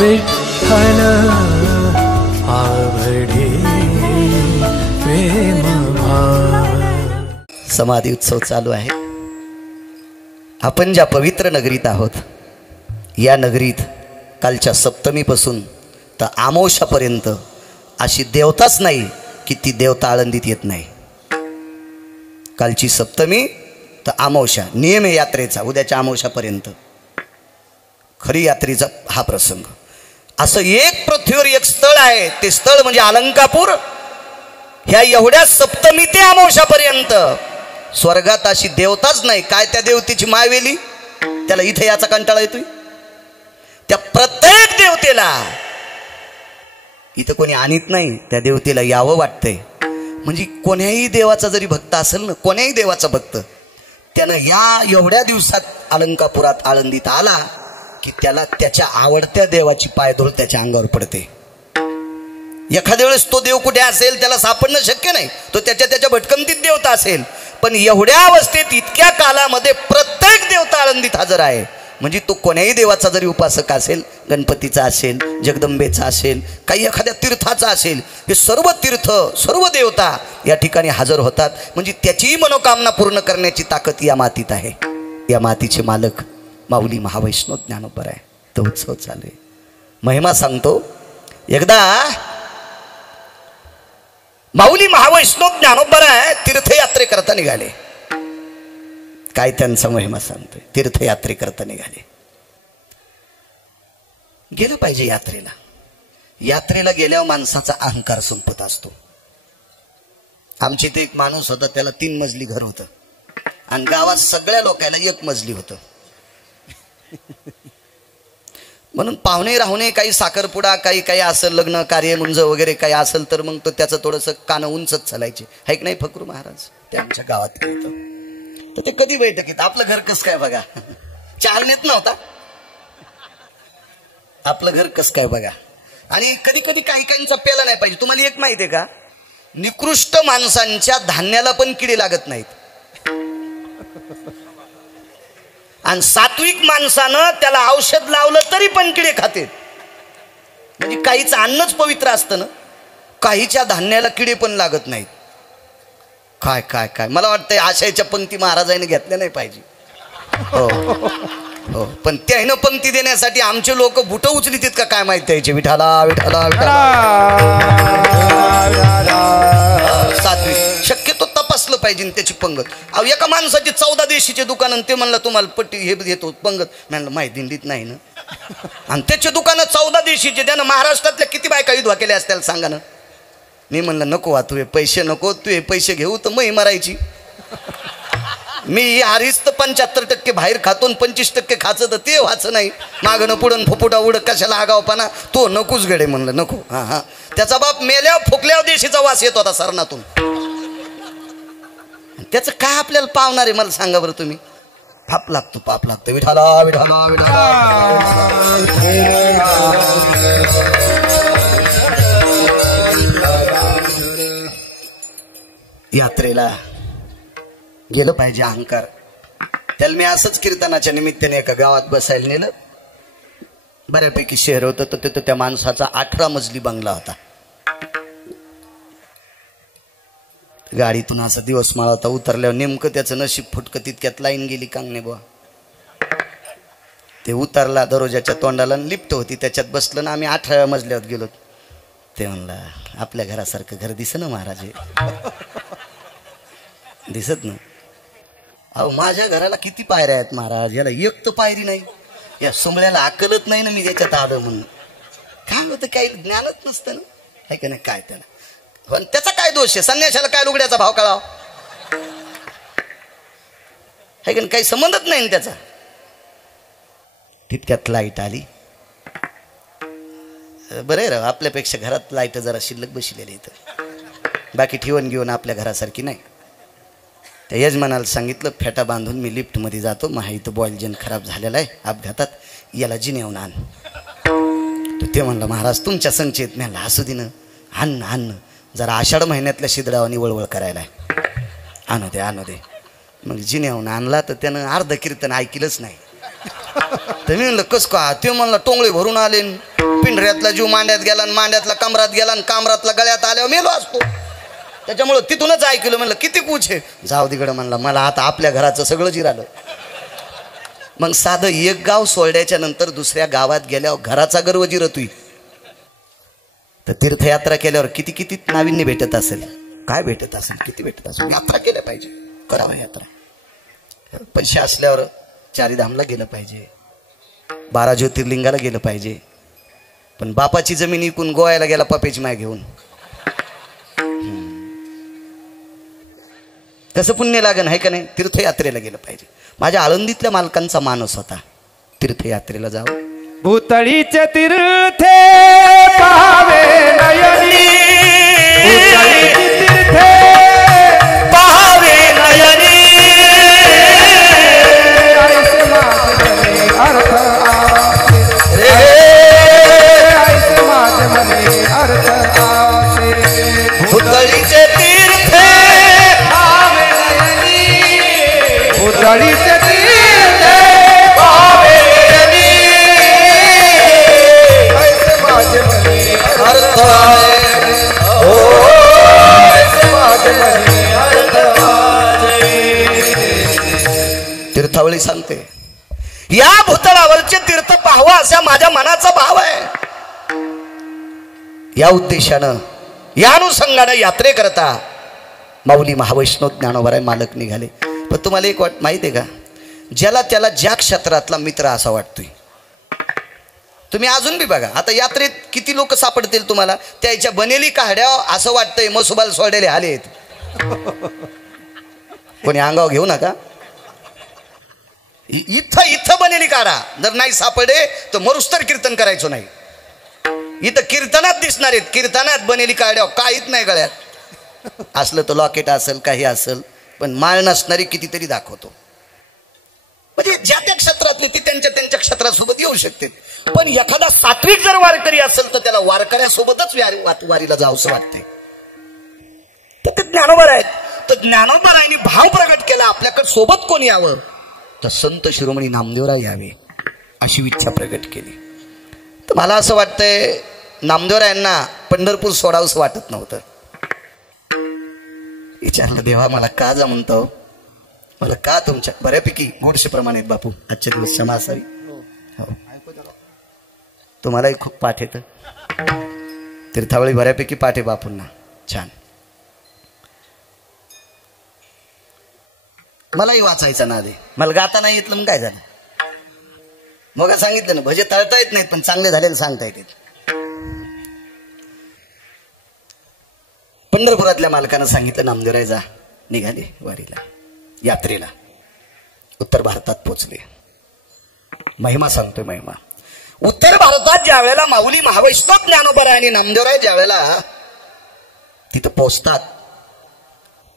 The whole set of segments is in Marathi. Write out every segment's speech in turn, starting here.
विठ्ठल आवडे प्रेम भाव। समाधी उत्सव चालू आहे। आपण ज्या पवित्र नगरीत आहोत, या नगरीत कालच्या सप्तमीपासून तर आमोशापर्यंत अशी देवताच नाही की ती देवता आळंदीत येत नाही। कालची सप्तमी तर आमोशा, नियम आहे यात्रेचा, उद्याच्या आमोशापर्यंत खरी यात्रेचा हा प्रसंग। असं एक पृथ्वीवर एक स्थळ आहे, ते स्थळ म्हणजे अलंकापूर। ह्या एवढ्या सप्तमी ते आमोशापर्यंत स्वर्गात अशी देवताच नाही। काय त्या देवतेची मायवेली, त्याला इथे याचा कंटाळा येतोय। त्या प्रत्येक देवतेला इथं कोणी आणत नाही, त्या देवतेला यावं वाटतंय। म्हणजे कोण्याही देवाचा जरी भक्त असेल ना, कोण्याही देवाचा भक्त, त्यानं या एवढ्या दिवसात अलंकापुरात आळंदीत आला की त्याला त्याच्या आवडत्या देवाची पायधूळ त्याच्या अंगावर पडते। एखाद्या वेळेस तो देव कुठे असेल त्याला सापडणं शक्य नाही, तो त्याच्या भटकंतीत देवता असेल, पण एवढ्या अवस्थेत इतक्या कालामध्ये प्रत्येक देवता आळंदीत हजर आहे। म्हणजे तो कोण्याही देवाचा जरी उपासक असेल, गणपतीचा असेल, जगदंबेचा असेल, काही एखाद्या तीर्थाचा असेल, हे सर्व तीर्थ सर्व देवता या ठिकाणी हजर होतात। म्हणजे त्याचीही मनोकामना पूर्ण करण्याची ताकद या मातीत आहे। या मातीचे मालक माऊली महावैष्णव ज्ञानोबा आहे। तो उत्सव चालू आहे। महिमा सांगतो, एकदा माऊली महावैष्णव ज्ञानोबा आहे तीर्थयात्रे करता निघाले। काय त्यांचा महिमा सांगतोय, तीर्थयात्रे करता निघाले। गेलं पाहिजे यात्रेला। यात्रेला गेल्यावर माणसाचा अहंकार संपत असतो। आमच्या इथे एक माणूस होता, त्याला 3 मजली घर होतं आणि गावात सगळ्या लोकांना 1 मजली होतं। म्हणून पाहुणे राहुणे काही साखरपुडा काही असेल, लग्न कार्य मुंज वगैरे काही असेल तर मग तो त्याचं थोडंसं कान उंचच चालायचे, है की नाही फकरू महाराज? ते आमच्या गावात होतं। तर ते कधी बैठकीत आपलं घर कसं काय बघा, चालनेत नव्हता, आपलं घर कसं काय बघा। आणि कधी कधी काही काहींचा पेला नाही पाहिजे। तुम्हाला एक माहिती आहे का, निकृष्ट माणसांच्या धान्याला पण किडे लागत नाहीत, आणि सात्विक माणसानं त्याला औषध लावलं तरी पण किडे खाते। म्हणजे काहीच अन्नच पवित्र असतं ना, काहीच्या धान्याला किडे पण लागत नाहीत। काय काय काय मला वाटतंय आशयाच्या पंक्ती महाराजांनी घेतल्या नाही पाहिजे। हो हो, पण त्यानं पंक्ती देण्यासाठी आमचे लोक बुट उचलित का काय माहिती त्याचे, विठाला विठाला विठाला। सात्विक शक्यतो तपासलं पाहिजे त्याची पंगत। अहो, एका माणसाची 14 देशीचे दुकान, ते म्हणलं तुम्हाला पट्टी हे देतो पंगत, म्हणलं माहिती दिंडीत नाही ना। आणि त्याचे दुकानं 14 देशीचे, त्यानं महाराष्ट्रातल्या किती बायका विधवा केल्या असतील सांगा ना। मी म्हणलं नको, तू पैसे नको, तू हे पैसे घेऊ तर मही मरायची। मी आरीच तर 75% बाहेर खातो, 25% खाचं तर ते व्हायचं नाही। मागणं पुढं फुफुटा उड कशाला आगावपणा, तो नकोच गडे म्हणलं नको। हा हा, त्याचा बाप मेल्यावर फुकल्यावर देशीचा वास येत होता सरणातून। त्याचं काय आपल्याला पावणार आहे मला सांगा बरं तुम्ही? पाप लागतो, पाप लागतो। विठाला विठाला विठाला। यात्रेला गेलं पाहिजे अहंकार। त्याला मी असंच कीर्तनाच्या निमित्ताने एका गावात बसायला नेलं, बऱ्यापैकी शहर होतं, तर तिथं त्या माणसाचा 18 मजली बंगला होता। गाडीतून असा दिवस माळा होता, उतरल्यावर नेमकं त्याचं नशीब फुटकं, तितक्यात लाईन गेली कांगणे बुवा। ते उतरला, दरवाजाच्या तोंडाला लिफ्ट होती, त्याच्यात बसलं ना आम्ही 18व्या मजल्यावर गेलो। ते म्हणला आपल्या घरासारखं घर दिसत ना महाराज, दिसत ना? अहो, माझ्या घराला किती पायऱ्या आहेत महाराज, याला एक तर पायरी नाही। या सोमळ्याला अक्कलच नाही ना मी त्याच्यात आलं म्हणून। काय होतं, काही ज्ञानच नसतं ना, है का नाही? काय त्याला, पण त्याचा काय दोष आहे? संन्याशाला काय लुगड्याचा भाव कळावा, है का नाही? काही संबंधच नाही ना त्याचा। तितक्यात लाईट आली। बरं राव, आपल्यापेक्षा घरात लाईट जरा शिल्लक बसलेली इथं, बाकी ठेवून घेऊन आपल्या घरासारखी नाही। त्या यजमानाला सांगितलं, फेटा बांधून मी लिफ्टमध्ये जातो, माझ्या इथं बॉईल जन खराब झालेला आहे अपघातात, याला जिनेवून आण। ते म्हणलं महाराज तुमच्या संचेत, मी म्हणलं असू दे ना, आण आण, जरा आषाढ महिन्यातल्या शिदडावानी वळवळ करायला, आणू दे आणू दे। मग जिनेवून आणला तर त्यानं अर्ध कीर्तन ऐकलंच नाही। तर मी म्हणलं कस का? ते म्हणलं टोंगळे भरून आले, पिंढऱ्यातला जीव मांड्यात गेला, मांड्यातला कमरात गेला, कामरातला गळ्यात आल्यावर मेलो असतो. त्याच्यामुळं तिथूनच ऐकलं. म्हणलं किती पूछ आहे? जाऊ तिकडं म्हणला, मला आता आपल्या घराचं सगळं जिरालं. मग साधं एक गाव सोडल्याच्या नंतर दुसऱ्या गावात गेल्यावर घराचा गर्व जिरतोय. तर तीर्थयात्रा केल्यावर किती किती नाविन्य भेटत असेल, काय भेटत असेल, किती भेटत असेल. यात्रा केल्या पाहिजे, करावं यात्रा. पैसे असल्यावर चारीधामला गेलं पाहिजे, 12 ज्योतिर्लिंगाला गेलं पाहिजे. पण बापाची जमीन इकून गोव्याला गेला पप्याची माय घेऊन, कसं पुण्य लागन आहे का नाही? तीर्थयात्रेला गेलं पाहिजे. माझ्या आळंदीतल्या मालकांचा मानस होता तीर्थयात्रेला जावं. भूतळीचे तीर्थे पाहावे नयनी, भूतळीचे तीर्थे पाहावे नयनी, ऐसे माझे मने अर्थ आसे, ऐसे माझे मने अर्थ आसे. भूतळीचे तीर्थे पाहावे नयनी, भूतळीचे तीर्थे पाहावे नयनी, ऐसे माझे मने अर्थ आहे. ओ ऐसे माझे मने अर्थ आसे. तीर्थावळी सांगते, या भूतळावरचे तीर्थ पाहावा असा माझ्या मनाचा भाव आहे. या उद्देशानं, या अनुषंगानं यात्रे करता माऊली महावैष्णव ज्ञानोबराय मालक निघाले. पण तुम्हाला एक माहिती आहे का? ज्याला त्याला ज्या क्षेत्रातला मित्र असा वाटतोय. तुम्ही अजून बी बघा, आता यात्रेत किती लोक सापडतील तुम्हाला, त्याच्या बनेली काढ्या असं वाटतंय मसुबाल सोडलेले आले आहेत. कोणी अंगावर घेऊ नका. इथं इथं बनेली काढा, जर नाही सापडे तर मरुस्तर कीर्तन करायचो नाही. इथं कीर्तनात दिसणार आहेत, कीर्तनात बनेली काढ्या काहीच नाही गळ्यात. असलं तर लॉकेट असेल, काही असेल, पण माळ नसणारी कितीतरी दाखवतो. म्हणजे ज्या त्या क्षेत्रातले ते त्यांच्या त्यांच्या क्षेत्रासोबत येऊ शकते. पण एखादा सात्विक जर वारकरी असेल तर त्याला वारकऱ्यासोबतच वारीला जावंसं वाटतंय. तर ते ज्ञानोबा आहेत. तर ज्ञानोबारायांनी भाव प्रगट केला, आपल्याकडे सोबत कोण यावं, तर संत शिरोमणी नामदेवराय यावे अशी इच्छा प्रगट केली. तर मला असं वाटतंय नामदेवरायांना पंढरपूर सोडावंसं वाटत नव्हतं. विचारलं, देवा मला का जा म्हणतो, मला का तुमच्या बऱ्यापैकी गोडशे प्रमाणित बापू आजच्या दिवस क्षमा असावी. हो, तुम्हालाही खूप पाठ येतं. तीर्थावळी बऱ्यापैकी पाठ आहे बापूंना, छान. मलाही वाचायचा नाद आहे. मला गाता नाही येतलं, मग काय झालं? मग सांगितलं ना, भजे तळता येत नाहीत पण चांगले झालेले सांगता येतात. पंढरपुरातल्या मालकानं सांगितलं, नामदेवराय जा. निघाले वारीला, यात्रेला. उत्तर भारतात पोचले. महिमा सांगतोय, महिमा. उत्तर भारतात ज्या वेळेला माऊली महावैष्णव ज्ञानोबा आणि नामदेवराय ज्या वेळेला तिथं पोचतात,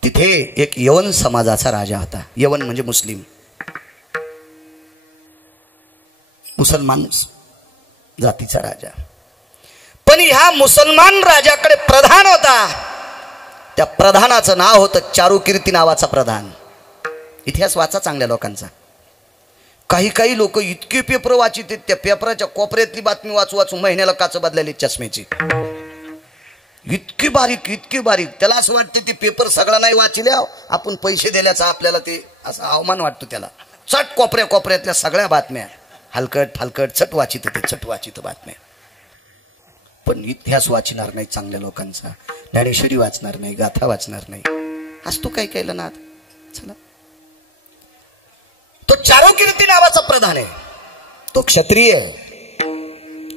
तिथे एक यवन समाजाचा राजा होता. यवन म्हणजे मुस्लिम, मुसलमान जातीचा राजा. पण ह्या मुसलमान राजाकडे प्रधान होता. त्या प्रधानाचं नाव होतं चारुकीर्ती नावाचा प्रधान. इतिहास वाचा चांगल्या लोकांचा. काही काही लोक इतके पेपर वाचित, त्या पेपराच्या कोपऱ्यातली बातमी वाचू वाचू महिन्याला काच बदलायली चष्म्याची. इतकी बारीक, इतकी बारीक. त्याला असं वाटतं ते पेपर सगळा नाही वाचल्या, आपण पैसे दिल्याचा आपल्याला ते असा अवमान वाटतो त्याला. चट कोपऱ्या कोपऱ्यातल्या सगळ्या बातम्या हलकट फालकट चट वाचित, ते चट वाचित बातम्या. पण इतिहास वाचणार नाही चांगल्या लोकांचा, ज्ञानेश्वरी वाचणार नाही, गाथा वाचणार नाही. आज तो काय केलं ना. चला, तो चारुकीर्ती नावाचा प्रधान आहे. तो क्षत्रिय आहे,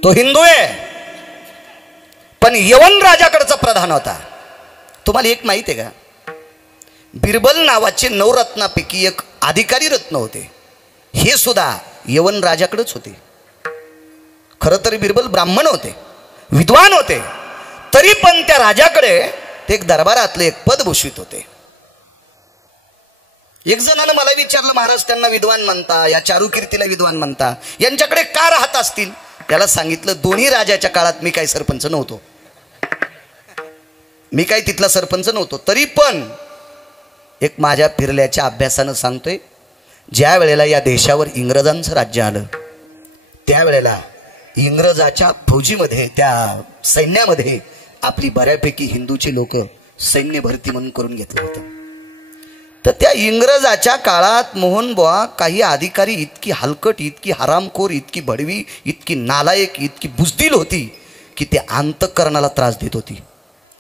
तो हिंदू आहे. पण यवन राजाकडचा प्रधान होता. तुम्हाला एक माहिती आहे का? बिरबल नावाचे 9 रत्नापैकी एक अधिकारी रत्न होते. हे सुद्धा यवन राजाकडेच होते. खरं तर बिरबल ब्राह्मण होते, विद्वान होते. तरी पण त्या राजाकडे ते एक दरबारातले एक पद भूषित होते. एक जणानं मला विचारलं, महाराज त्यांना विद्वान म्हणता, या चारुकीर्तीला विद्वान म्हणता, यांच्याकडे का राहत असतील? त्याला सांगितलं, दोन्ही राजाच्या काळात मी काही सरपंच नव्हतो, मी काही तिथला सरपंच नव्हतो. तरी पण एक माझ्या फिरल्याच्या अभ्यासानं सांगतोय, ज्या वेळेला या देशावर इंग्रजांचं राज्य आलं, त्यावेळेला इंग्रजाच्या फौजीमध्ये त्या सैन्यामध्ये आपली बऱ्यापैकी हिंदूची लोक सैन्य भरती म्हणून करून घेतलं होतं. तर त्या इंग्रजाच्या काळात मोहन बुवा काही अधिकारी इतकी हलकट, इतकी हरामखोर, इतकी भडवी, इतकी नालायक, इतकी बुजदिल होती की ते अंतःकरणाला त्रास देत होती.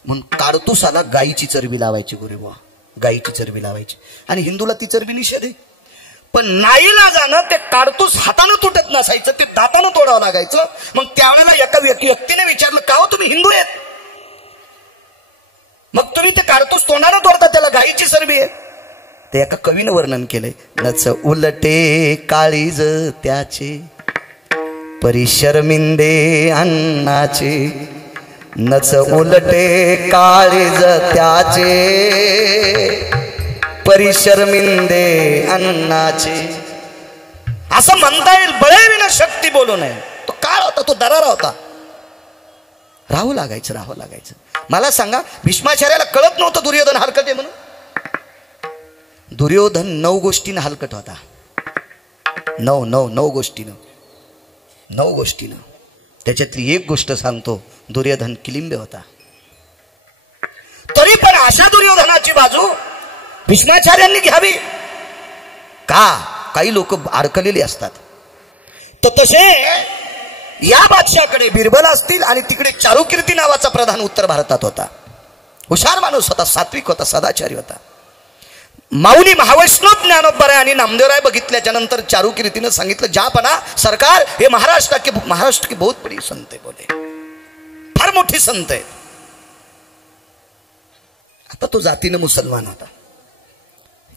म्हणून काडतुसाला गायीची चरबी लावायची गोरे बुवा, गायीची चरबी लावायची. आणि हिंदूला ती चरबी निषेध आहे. पण नाईलाजानं ते काडतूस हातानं तुटत नसायचं, ते दातानं तोडावं लागायचं. मग त्यावेळेला एका व्यक्तीने विचारलं, का हो तुम्ही हिंदू आहेत, मग तुम्ही ते काडतूस तोंडानं तोडता, त्याला गायीची चरबी आहे. ते एका कवीनं वर्णन केलंय. नच उलटे काळीज त्याचे, परिशर्मिंदे अन्नाचे. नच उलटे काळीज त्याचे, परिशर्मिंदे अन्नाचे. असं म्हणता येईल, बळेविना शक्ती बोलू नये. तो काळ होता, तो दरारा होता. राहू लागायचं. मला सांगा, भीष्माचार्याला कळत नव्हतं दुर्योधन हलकट आहे म्हणून? दुर्योधन 9 गोष्टीनं हलकट होता. 9 गोष्टीनं. त्याच्यातली एक गोष्ट सांगतो, दुर्योधन किलिंबे होता. तरी पण अशा दुर्योधनाची बाजू भीष्माचार्यांनी घ्यावी का? काही लोक अडकलेली असतात. तर तसे या बादशाकडे बिरबल असतील आणि तिकडे चारुकीर्ती नावाचा प्रधान उत्तर भारतात होता. हुशार माणूस होता, सात्विक होता, सदाचारी होता. माऊली महावैष्णव ज्ञानोबराय आणि नामदेवराय बघितल्याच्या नंतर चारुकीर्तीनं सांगितलं, जापना सरकार, हे महाराष्ट्र की बहुत बड़ी संत है. बोले फार मोठी संत आहे. आता तो जातीनं मुसलमान होता.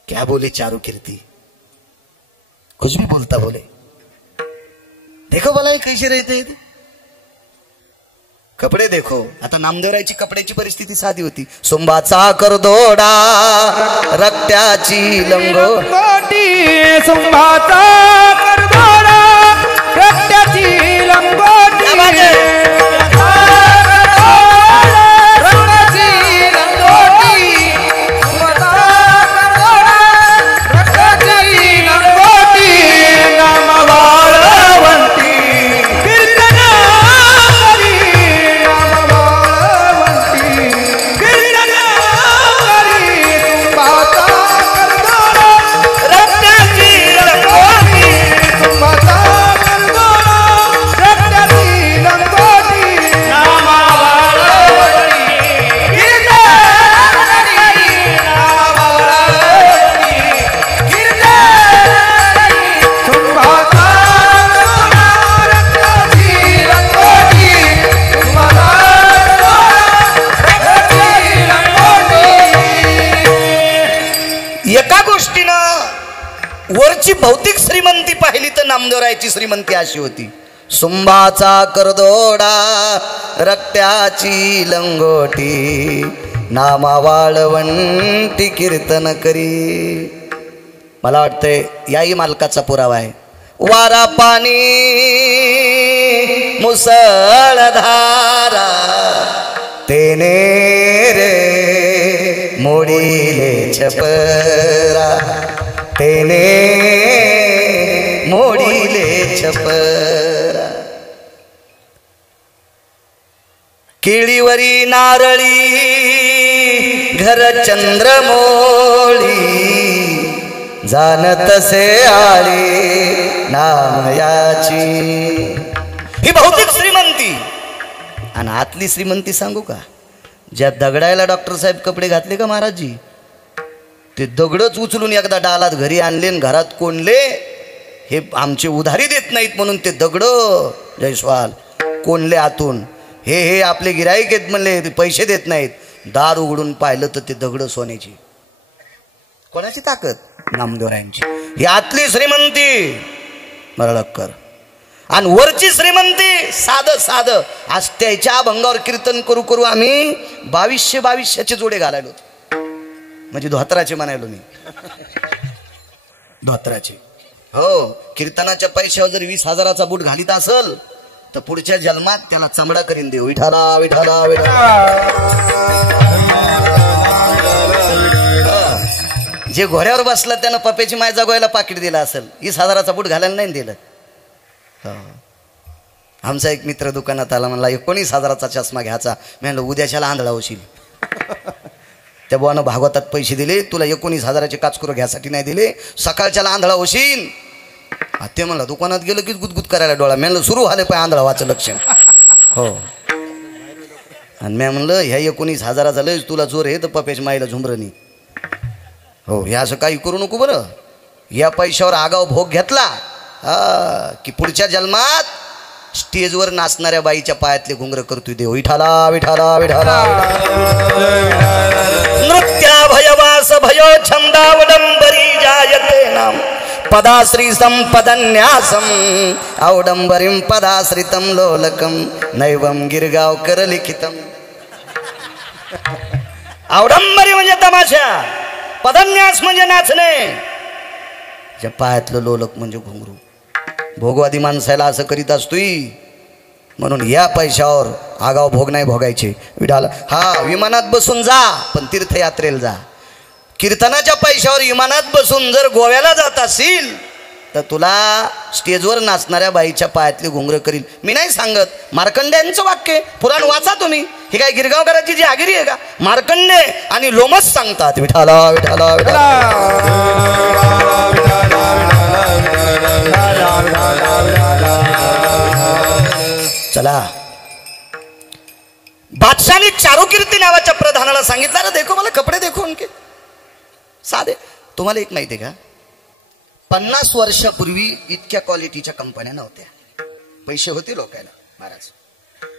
क्या बोले चारुकीर्ती, कुछ भी बोलता बोले. देखो बोला कैसे रहते थे, कपडे देखो. आता नामदेवरायची कपड्याची परिस्थिती साधी होती. सोंबाचा करदोडा, रक्त्याची लंगोटी. सोंबाचा करदोडा, रक्त्याची लंगोटी. वरची भौतिक श्रीमंती पाहिली तर नामदेवरायची श्रीमंती अशी होती. सुंबाचा करदोडा, रक्त्याची लंगोटी. नामा वाळवंटी कीर्तन करी. मला वाटतंय याही मालकाचा पुरावा आहे. वारा पाणी मुसळधारा, तेने रे मोडीले छपरा. तेने मोडीले छपरा. केळीवरी नारळी, घर चंद्रमोळी. जाणत से आली नाम याची. ही भौतिक श्रीमंती. आणि आतली श्रीमंती सांगू का? ज्या दगडायला डॉक्टर साहेब कपडे घातले का महाराजजी, ते दगडच उचलून एकदा डालात घरी आणले, घरात कोणले. हे आमचे उधारी देत नाहीत म्हणून ते दगड जयस्वाल कोणले आतून. हे आपले गिराईक आहेत म्हणले, ते पैसे देत नाहीत. दार उघडून पाहिलं तर ते दगड सोन्याची. कोणाची ताकद? नामदेवरायांची. ही आतली श्रीमंती मरळकर. आणि वरची श्रीमंती साधं साधं. आज त्याच्या अभंगावर कीर्तन करू करू आम्ही 2200 जोडे घालायलो. म्हणजे धोत्राचे म्हणायलो मी. धोत्राचे. हो, कीर्तनाच्या पैशावर जर 20,000चा बूट घालीत असल तर पुढच्या जन्मात त्याला चमडा करीन देऊ. विठाला विठाला जे घोड्यावर बसलं त्यानं पप्याची माय जगवायला पाकिट दिलं असेल, 20,000चा बूट घालायला नाही दिलं. आमचा एक मित्र दुकानात आला, म्हणला 19,000चा चष्मा घ्यायचा. मी म्हणलं उद्याच्याला आंधळा होशील. त्या बुवानं भागवतात पैसे दिले, तुला 19,000चे काचकुरं घ्यायसाठी नाही दिले, सकाळच्याला आंधळा होशील. ते म्हणलं दुकानात गेलं की गुदगुद करायला डोळा. मी म्हणलं सुरू झालं पाय आंधळा वाचं लक्षण. हो. आणि मी म्हणलं ह्या 19,000चा लयच तुला जोर आहे तर पप्याच्या माईला झुंबरणी. हो, हे असं काही करू नको बरं. या पैशावर आगाव भोग घेतला की पुढच्या जन्मात स्टेजवर नाचणाऱ्या बाईच्या पायातले घुंगर करतोय देव. विठाला विठाला विठाला. नृत्या भयवास भयो छंदावडंबरी जायते नाम पदाश्री संपदन्यासम औडंबरीं पदाश्रितम लोलकम नैवम गिरगावकर लिखितम. औडंबरी म्हणजे तमाशा, पदन्यास म्हणजे नाचणे, ज्या पायातलं लोलक म्हणजे घुंगरू. भोगवादी माणसाला असं करीत असतोय. म्हणून या पैशावर आगाव भोग नाही भोगायचे. विडाला हा विमानात बसून जा पण तीर्थयात्रेला जा. कीर्तनाच्या पैशावर विमानात बसून जर गोव्याला जात असेल तर तुला स्टेजवर नाचणाऱ्या बाईच्या पायातली घुंगर करील. मी नाही सांगत, मार्कंड्यांचं वाक्य पुराण वाचा तुम्ही. हे काय गिरगावकरांची जी आगिरी आहे का? मार्कंडे आणि लोमस सांगतात विठाला विठाला विठाला. चला, बादशाहने चारुकीर्ती नावाच्या प्रधानाला सांगितलं, अरे देखो मला कपडे देखो उनके साधे. तुम्हाला एक माहिती आहे का, 50 वर्षापूर्वी इतक्या क्वालिटीच्या कंपन्या नव्हत्या. पैसे होते लोकांना महाराज,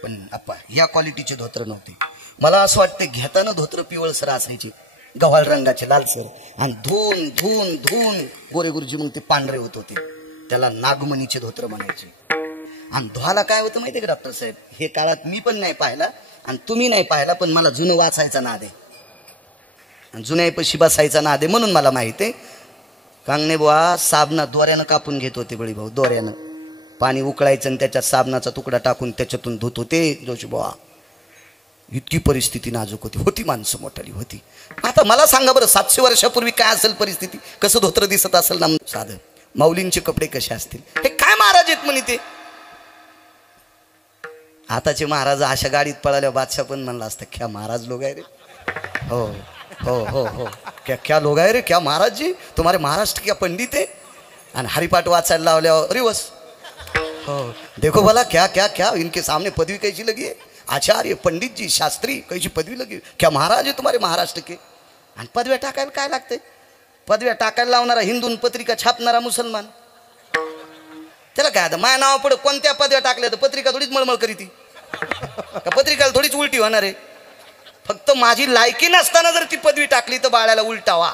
पण आप्पा या क्वालिटीचे धोत्र नव्हते. मला असं वाटतं घेताना धोत्र पिवळसर असायचे, गव्हाळ रंगाचे लालसर, आणि धुवून धुवून धुवून गोरे गुरुजी मग ते पांढरे होत होते. त्याला नागमणीचे धोत्र म्हणायचे. आणि धुवाला काय होतं माहिती आहे का डॉक्टर साहेब, हे काळात मी पण नाही पाहिला आणि तुम्ही नाही पाहिला, पण मला जुनं वाचायचा नाद आहे आणि जुन्यापशी बसायचा नाद आहे म्हणून मला माहिती आहे. कांगणे बुवा साबणा दोऱ्यानं कापून घेत होते. बळी भाऊ दोऱ्यानं पाणी उकळायचं आणि त्याच्यात साबणाचा तुकडा टाकून त्याच्यातून धुत होते जोशी बुवा. इतकी परिस्थिती नाजूक होती. होती माणसं मोठाली होती. आता मला सांगा बरं, 700 वर्षापूर्वी काय असेल परिस्थिती, कसं धोत्र दिसत असेल ना साधं. माऊलींचे कपडे कसे असतील, हे काय महाराज आहेत म्हणे ते. आताचे महाराज अशा गाडीत पळाल्या बादशाह पण म्हणला असतं क्या महाराज लोग आहे रे. हो हो हो हो, क्या क्या लोग आहे रे, क्या महाराज जी, तुम्हारे महाराष्ट्र क्या पंडित है. आणि हरिपाठ वाचायला लावल्यावर रिवर्स. हो देखो भला क्या क्या क्या इनके सामने पदवी कैसी लगी है, आचार्य पंडित जी शास्त्री कैसी पदवी लगी, क्या महाराज है तुम्हारे महाराष्ट्र के. आणि पदव्या टाकायला काय लागतंय, पदव्या टाकायला लावणारा हिंदून पत्रिका छापणारा मुसलमान, त्याला काय आता माझ्या नावा पुढे कोणत्या पदव्या टाकल्या तर पत्रिका थोडीच मळमळ करीती का, पत्रिकाला थोडीच उलटी होणार आहे. फक्त माझी लायकी नसताना जर ती पदवी टाकली तर बाळाला उलटावा.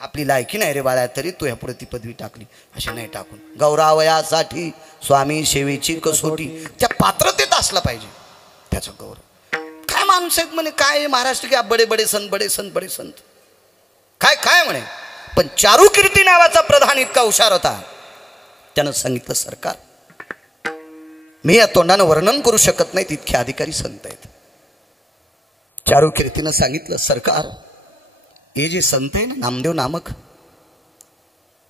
आपली लायकी नाही रे बाळा, तरी तू ह्या पुढे ती पदवी टाकली, अशी नाही टाकून. गौरवयासाठी स्वामी सेवेची कसोटी, त्या पात्रतेत असला पाहिजे त्याचा गौरव. काय माणूस आहेत म्हणे, काय महाराष्ट्र क्या बडे बडे संत बडे संत बडे संत, काय काय म्हणे. पण चारुकीर्ती नावाचा प्रधान इतका हुशार होता, त्यानं सांगितलं सरकार, मी या तोंडानं वर्णन करू शकत नाही तितके अधिकारी संत आहेत. चारुकीर्तीनं सांगितलं सरकार, ये जे संत है ना नामदेव नामक,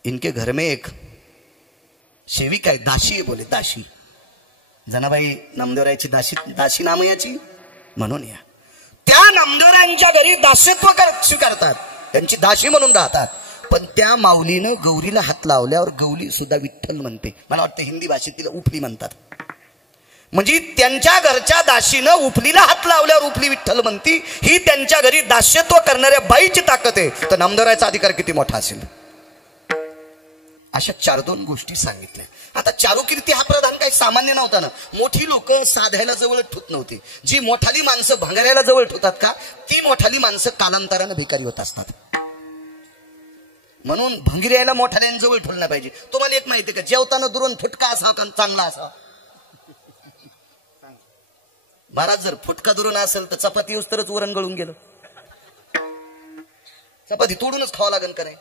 इनके घर में एक सेविका है, दासी है. बोले दासी, जनाबाई नामदेवरायची दासी, दासी नाम याची म्हणून या. त्या नामदेवरायांच्या घरी दास्यत्व स्वीकारतात, त्यांची दासी म्हणून राहतात. पण त्या माऊलीनं गौरीला हात लावल्यावर गौरी सुद्धा विठ्ठल म्हणते. मला वाटतं हिंदी भाषेत तिला उपली म्हणतात. म्हणजे त्यांच्या घरच्या दासीनं उपलीला हात लावल्यावर उपली विठ्ठल म्हणती. ही त्यांच्या घरी दास्यत्व करणाऱ्या बाईची ताकद आहे. तर नामदेवरायचा अधिकार किती मोठा असेल. अशा 4-2 गोष्टी सांगितल्या. आता चारुकीर्ती हा प्रधान काही सामान्य नव्हता ना. मोठी लोक साध्याला जवळ ठेवत नव्हती. जी मोठाली माणसं भंगाऱ्याला जवळ ठेवतात का, ती मोठाली माणसं कालांतरानं भिकारी होत असतात. म्हणून भंगिऱ्याला मोठाल्यांजवळ ठेवलं पाहिजे. तुम्हाला एक माहिती आहे का, जेवताना दुरून फुटका असावा का चांगला असावा. महाराज जर फुटका दुरून असेल तर चपाती येऊस तरच वरण गळून गेलं, चपाती तोडूनच खावं लागेल का नाही.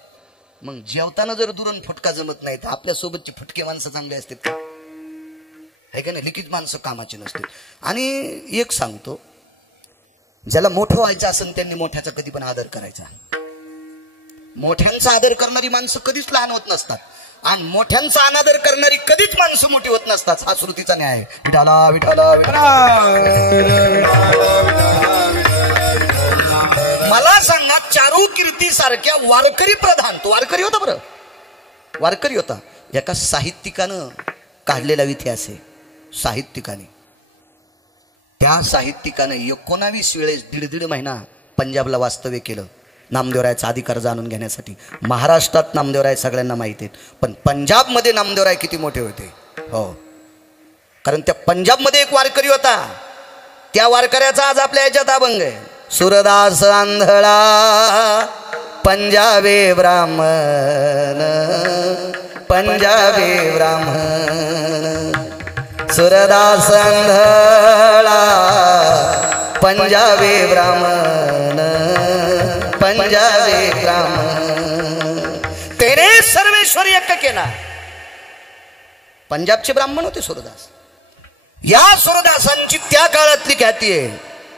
मग जेवताना जर दुरून फुटका जमत नाही तर आपल्या सोबतची फुटके माणसं चांगले असतात का, है का नाही. लिखित माणसं कामाची नसते. आणि एक सांगतो, ज्याला मोठं व्हायचं असेल त्यांनी मोठ्याचा कधी पण आदर करायचा. मोठ्यांचा आदर करणारी माणसं कधीच लहान होत नसतात. आणि मोठ्यांचा अनादर करणारी कधीच माणसं मोठी होत नसतात. हा श्रुतीचा न्याय आहे. विठाला विठाला मला सांगा, चारू कीर्ती सारख्या वारकरी प्रधान, तो वारकरी होता, बरं वारकरी होता, एका साहित्यिकानं काढलेला इतिहास आहे. साहित्यिकाने, त्या साहित्यिकानं 19 वेळेस 1.5 महिना पंजाबला वास्तव्य केलं नामदेवरायचा अधिकार जाणून घेण्यासाठी. महाराष्ट्रात नामदेवराय सगळ्यांना माहिती आहेत, पण पंजाबमध्ये नामदेवराय किती मोठे होते. हो, कारण त्या पंजाबमध्ये एक वारकरी होता. त्या वारकऱ्याचा आज आपल्या याच्यात अभंग आहे. सुरदास आंधळा पंजाबी ब्राह्मण, पंजाबी ब्राह्मण, सुरदास आंधळा पंजाबी ब्राह्मण, पंजाबी ब्राह्मण, तेने सर्वेश्वर एक केला. पंजाबचे ब्राह्मण होते सूरदास. या सूरदासांची त्या काळातली ख्याती आहे.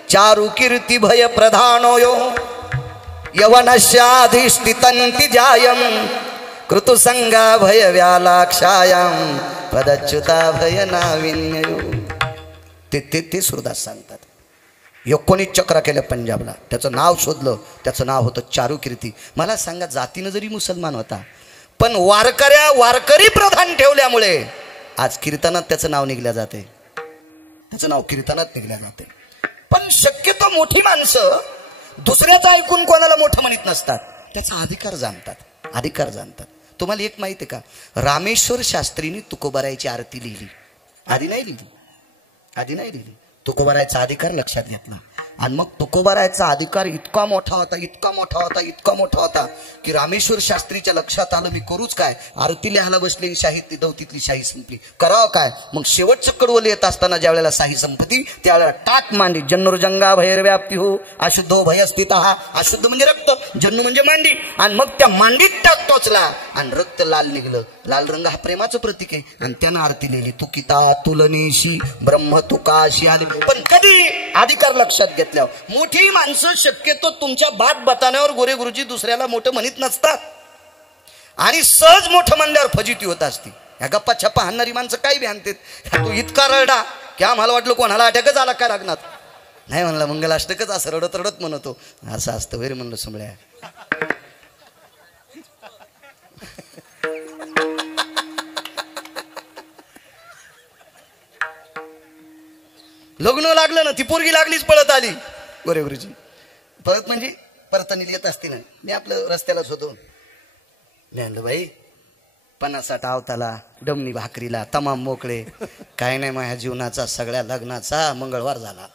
चारू कीर्ती भय प्रधानोयो यवनस्याधिष्ठितंति जायम कृतुसंगा भय व्यालाक्षायाम पदच्युता भय नाविन्ययो. ते सूरदास सांगतात. 19 चक्रा केल्या पंजाबला. त्याचं नाव शोधलं, त्याचं नाव होतं चारू कीर्ती. मला सांगा, जातीनं जरी मुसलमान होता, पण वारकरी प्रधान ठेवल्यामुळे आज कीर्तनात त्याचं नाव निघल्या जाते. त्याचं नाव कीर्तनात निघल्या जाते. पण शक्यतो मोठी माणसं दुसऱ्याचं ऐकून कोणाला मोठं म्हणत नसतात. त्याचा अधिकार जाणतात, अधिकार जाणतात. तुम्हाला एक माहिती आहे का, रामेश्वर शास्त्रींनी तुकोबारायची आरती लिहिली. आधी नाही लिहिली. तुकोबारायचा अधिकार लक्षात घेतला. आणि मग तुकोबारायचा अधिकार इतका मोठा होता की रामेश्वर शास्त्रीच्या लक्षात आलं, मी करूच काय. आरती लिहायला बसलेली शाही दौतीतली शाही संपली, करावं काय. मग शेवटचं कडवल येत असताना ज्या वेळेला शाही संपती, त्यावेळेला टाक मांडी. जन्नुर्जंगा भैरव्याप्ती हो अशुद्धो भय स्थित. अशुद्ध म्हणजे रक्त, जन्नू म्हणजे मांडी. आणि मग त्या मांडीत टाक टोचला आणि रक्त लाल निघलं. लाल रंग हा प्रेमाचं प्रतीक आहे. आणि त्यानं आरती लिहिली, तुकिता तुलनेशी ब्रह्म तुकाशी आली. पण कधी अधिकार लक्षात घेतल्यावर मोठी माणसं शक्यतो तुमच्या बात बताण्यावर गोरे गुरुजी दुसऱ्याला मोठं म्हणत नसतात. आणि सहज मोठं म्हणल्यावर फजिती होत असती. ह्या गप्पा छप्पा हाणणारी माणसं काही बी आणतात. तू इतका रडा की आम्हाला वाटलं कोणाला अटॅकच आला काय लग्नात. नाही म्हणला, मंगलाष्टकच असं रडत रडत म्हणतो. असं असतं वैर म्हणलं सुमळ्या. लग्न लागलं ना, ती पोरगी लागलीच पळत आली. गोरे गुरुजी परत म्हणजे परतानी येत असते ना. मी आपलं रस्त्यालाच होतो. मी म्हणलं, बाई 50-60 आवताला डमणी भाकरीला तमाम मोकळे, काय नाही माझ्या जीवनाचा सगळ्या लग्नाचा मंगळवार झाला.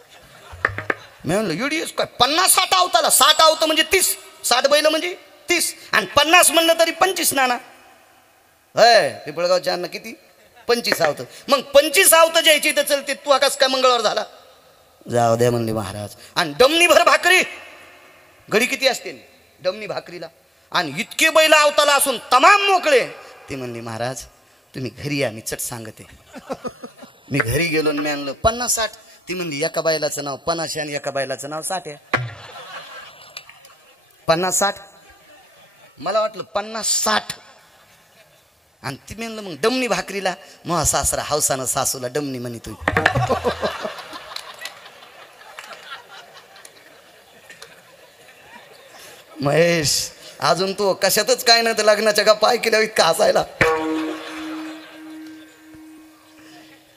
मी म्हणलं, युडीएस काय 50-60 आवताला. 60 आवतं म्हणजे 30, 60 बैल म्हणजे 30, आणि 50 म्हणलं तरी 25 नाना. पिंपळगावच्या अन्न किती 25 आवतं. मग 25 आवतं ज्यायची तर चलते, तू आकाश काय मंगळवार झाला. जाऊ द्या म्हणले महाराज. आणि डमणी भर भाकरी, गडी किती असते डमणी भाकरीला, आणि इतके बैल आवताला असून तमाम मोकळे. ते म्हणले, महाराज तुम्ही घरी या, मी चट सांगते. मी घरी गेलो आणि मी आणलं 50-60. ती म्हणली, एका बैलाचं नाव 50 आणि एका बैलाचं नाव 60 आहे. 50-60. मला वाटलं 50-60. आणि ती म्हणलं, मग डमणी भाकरीला. मग सासरा हौसानं सासूला डमणी म्हणी. तू महेश, अजून तो कशातच काय नाही तर लग्नाच्या गप्पा ऐकल्या इतका हसायला.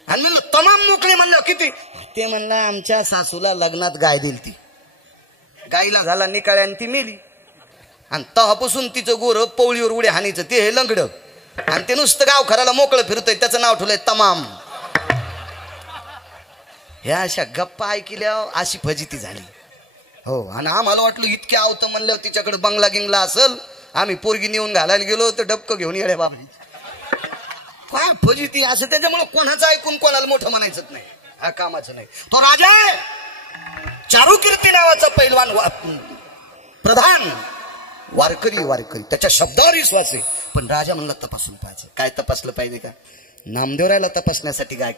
आणि म्हणलं तमाम मोकळे. म्हणलं किती. ते म्हणलं, आमच्या सासूला लग्नात गाय दिली. ती गायला झाला निकाळ्या आणि ती मेली. आणि तेव्हापासून तिचं गोर पवळीवर उड्या हानीचं ते हे लंगड. आणि ते नुसतं गाव खराला मोकळं फिरतोय, त्याचं नाव ठेवलंय तमाम. ह्या अशा गप्पा ऐकल्या अशी फजिती झाली. हो, आणि आम्हाला वाटलं इतके आवतं म्हणल्यावर तिच्याकडे बंगला गिंगला असल. आम्ही पोरगी नेऊन घालायला गेलो तर डबकं घेऊन येड्या बाबा. काय फजिती असं. त्याच्यामुळे कोणाचं ऐकून कोणाला मोठं म्हणायचं नाही, हा कामाचं नाही. तो राजा चारू कीर्ती नावाचा पैलवान प्रधान वारकरी त्याच्या शब्दावर विश्वास आहे. पण राजा म्हणला तपासून पाहायचं. काय तपासलं पाहिजे का. नामदेवरायला तपासण्यासाठी गाय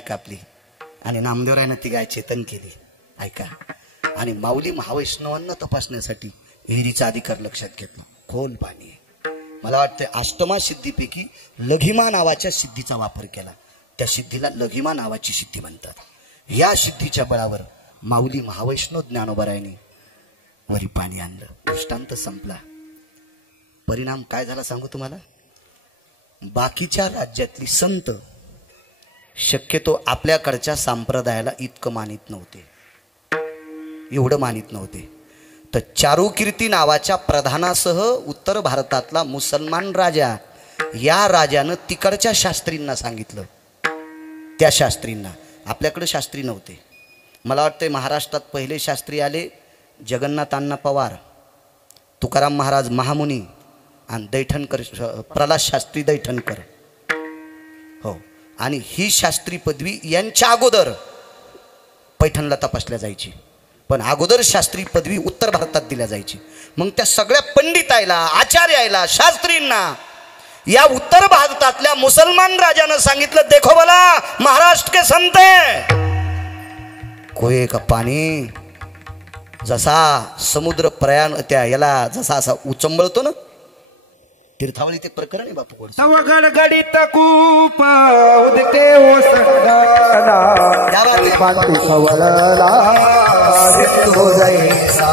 कापली आणि नामदेवरायनं ती गाय चेतन केली. ऐका. आणि माऊली महावैष्णवांना तपासण्यासाठी विहिरीचा अधिकार लक्षात घेतला. खोल पाणी आहे, मला वाटतं अष्टमा सिद्धीपैकी लघिमा नावाच्या सिद्धीचा वापर केला. त्या सिद्धीला लघिमा नावाची सिद्धी म्हणतात. या सिद्धीच्या बळावर माऊली महावैष्णव ज्ञानोबारायांनी वरी पाणी आणलं. दृष्टांत संपला. परिणाम काय झाला सांगू तुम्हाला. बाकीच्या राज्यातली संत शक्यतो आपल्याकडच्या संप्रदायाला इतकं मानित नव्हते, एवढं मानित नव्हते. तर चारुकीर्ती नावाच्या प्रधानासह उत्तर भारतातला मुसलमान राजा, या राजानं तिकडच्या शास्त्रींना सांगितलं. त्या शास्त्रींना, आपल्याकडे शास्त्री नव्हते. मला वाटते महाराष्ट्रात पहिले शास्त्री आले जगन्नाथ अण्णा पवार, तुकाराम महाराज महामुनी आणि दैठणकर, प्रल्हाद शास्त्री दैठणकर. हो, आणि ही शास्त्री पदवी यांच्या अगोदर पैठणला तपासल्या जायची, पण अगोदर शास्त्री पदवी उत्तर भारतात दिल्या जायची. मग त्या सगळ्या पंडितायला, आचार्याला, शास्त्रींना या उत्तर भारतातल्या मुसलमान राजानं सांगितलं, देखो बोला महाराष्ट्र के संत कोये का पाणी जसा समुद्र प्रयाण त्या याला जसा असा उचंबळतो ना, तीर्थावळी ते प्रकरण आहे बापू गोड. गडगडीत कूप उदके ओसंडला पांडू कवळला सिंधू जैसा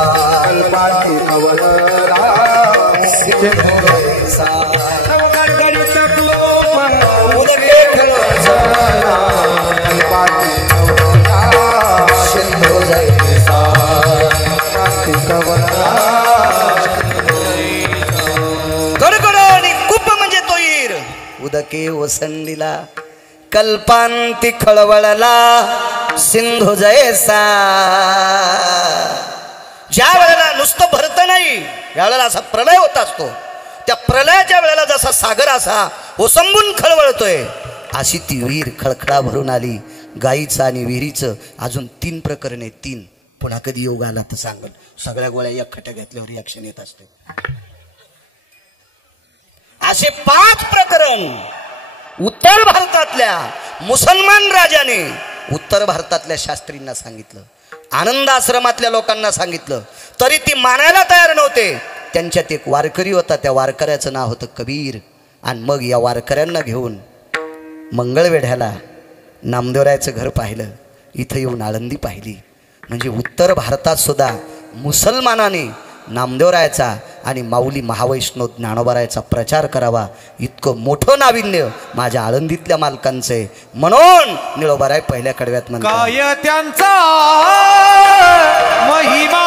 पांडू कवळला सिंधू जैसा गडगडीत कूप उदके ओसंडला पांडू कवळला सिंधू जैसा पांडू कवळला. उदके ओसंडीला कल्पांती खळवळला सिंधू जैसा. ज्या वेळेला नुसतं भरत नाही, यावेळेला असा प्रलय होत असतो. त्या प्रलयाच्या वेळेला जसा सागर असा ओसंबून खळवळतोय, अशी ती विहीर खळखळा भरून आली. गाईचं आणि विहिरीचं अजून 3 प्रकरणे, 3. पुन्हा कधी योग आला तर सांगल. सगळ्या गोळ्या एक खट्या घेतल्यावर रिॲक्शन येत असते. असे 5 प्रकरण उत्तर भारतातल्या मुसलमान राजाने उत्तर भारतातल्या शास्त्रींना सांगितलं, आनंद आश्रमातल्या लोकांना सांगितलं, तरी ती मानायला तयार नव्हते. त्यांच्यात एक वारकरी होता, त्या वारकऱ्याचं नाव होतं कबीर. आणि मग या वारकऱ्यांना घेऊन मंगळवेढ्याला नामदेवरायाचं घर पाहिलं, इथं येऊन आळंदी पाहिली. म्हणजे उत्तर भारतात सुद्धा मुसलमानाने नामदेवरायाचा आणि माऊली महावैष्णव ज्ञानोबारायाचा प्रचार करावा, इतकं मोठं नाविन्य माझ्या आळंदीतल्या मालकांचे. म्हणून निळोबाराय पहिल्या कडव्यात म्हणतात, काय त्यांचा महिमा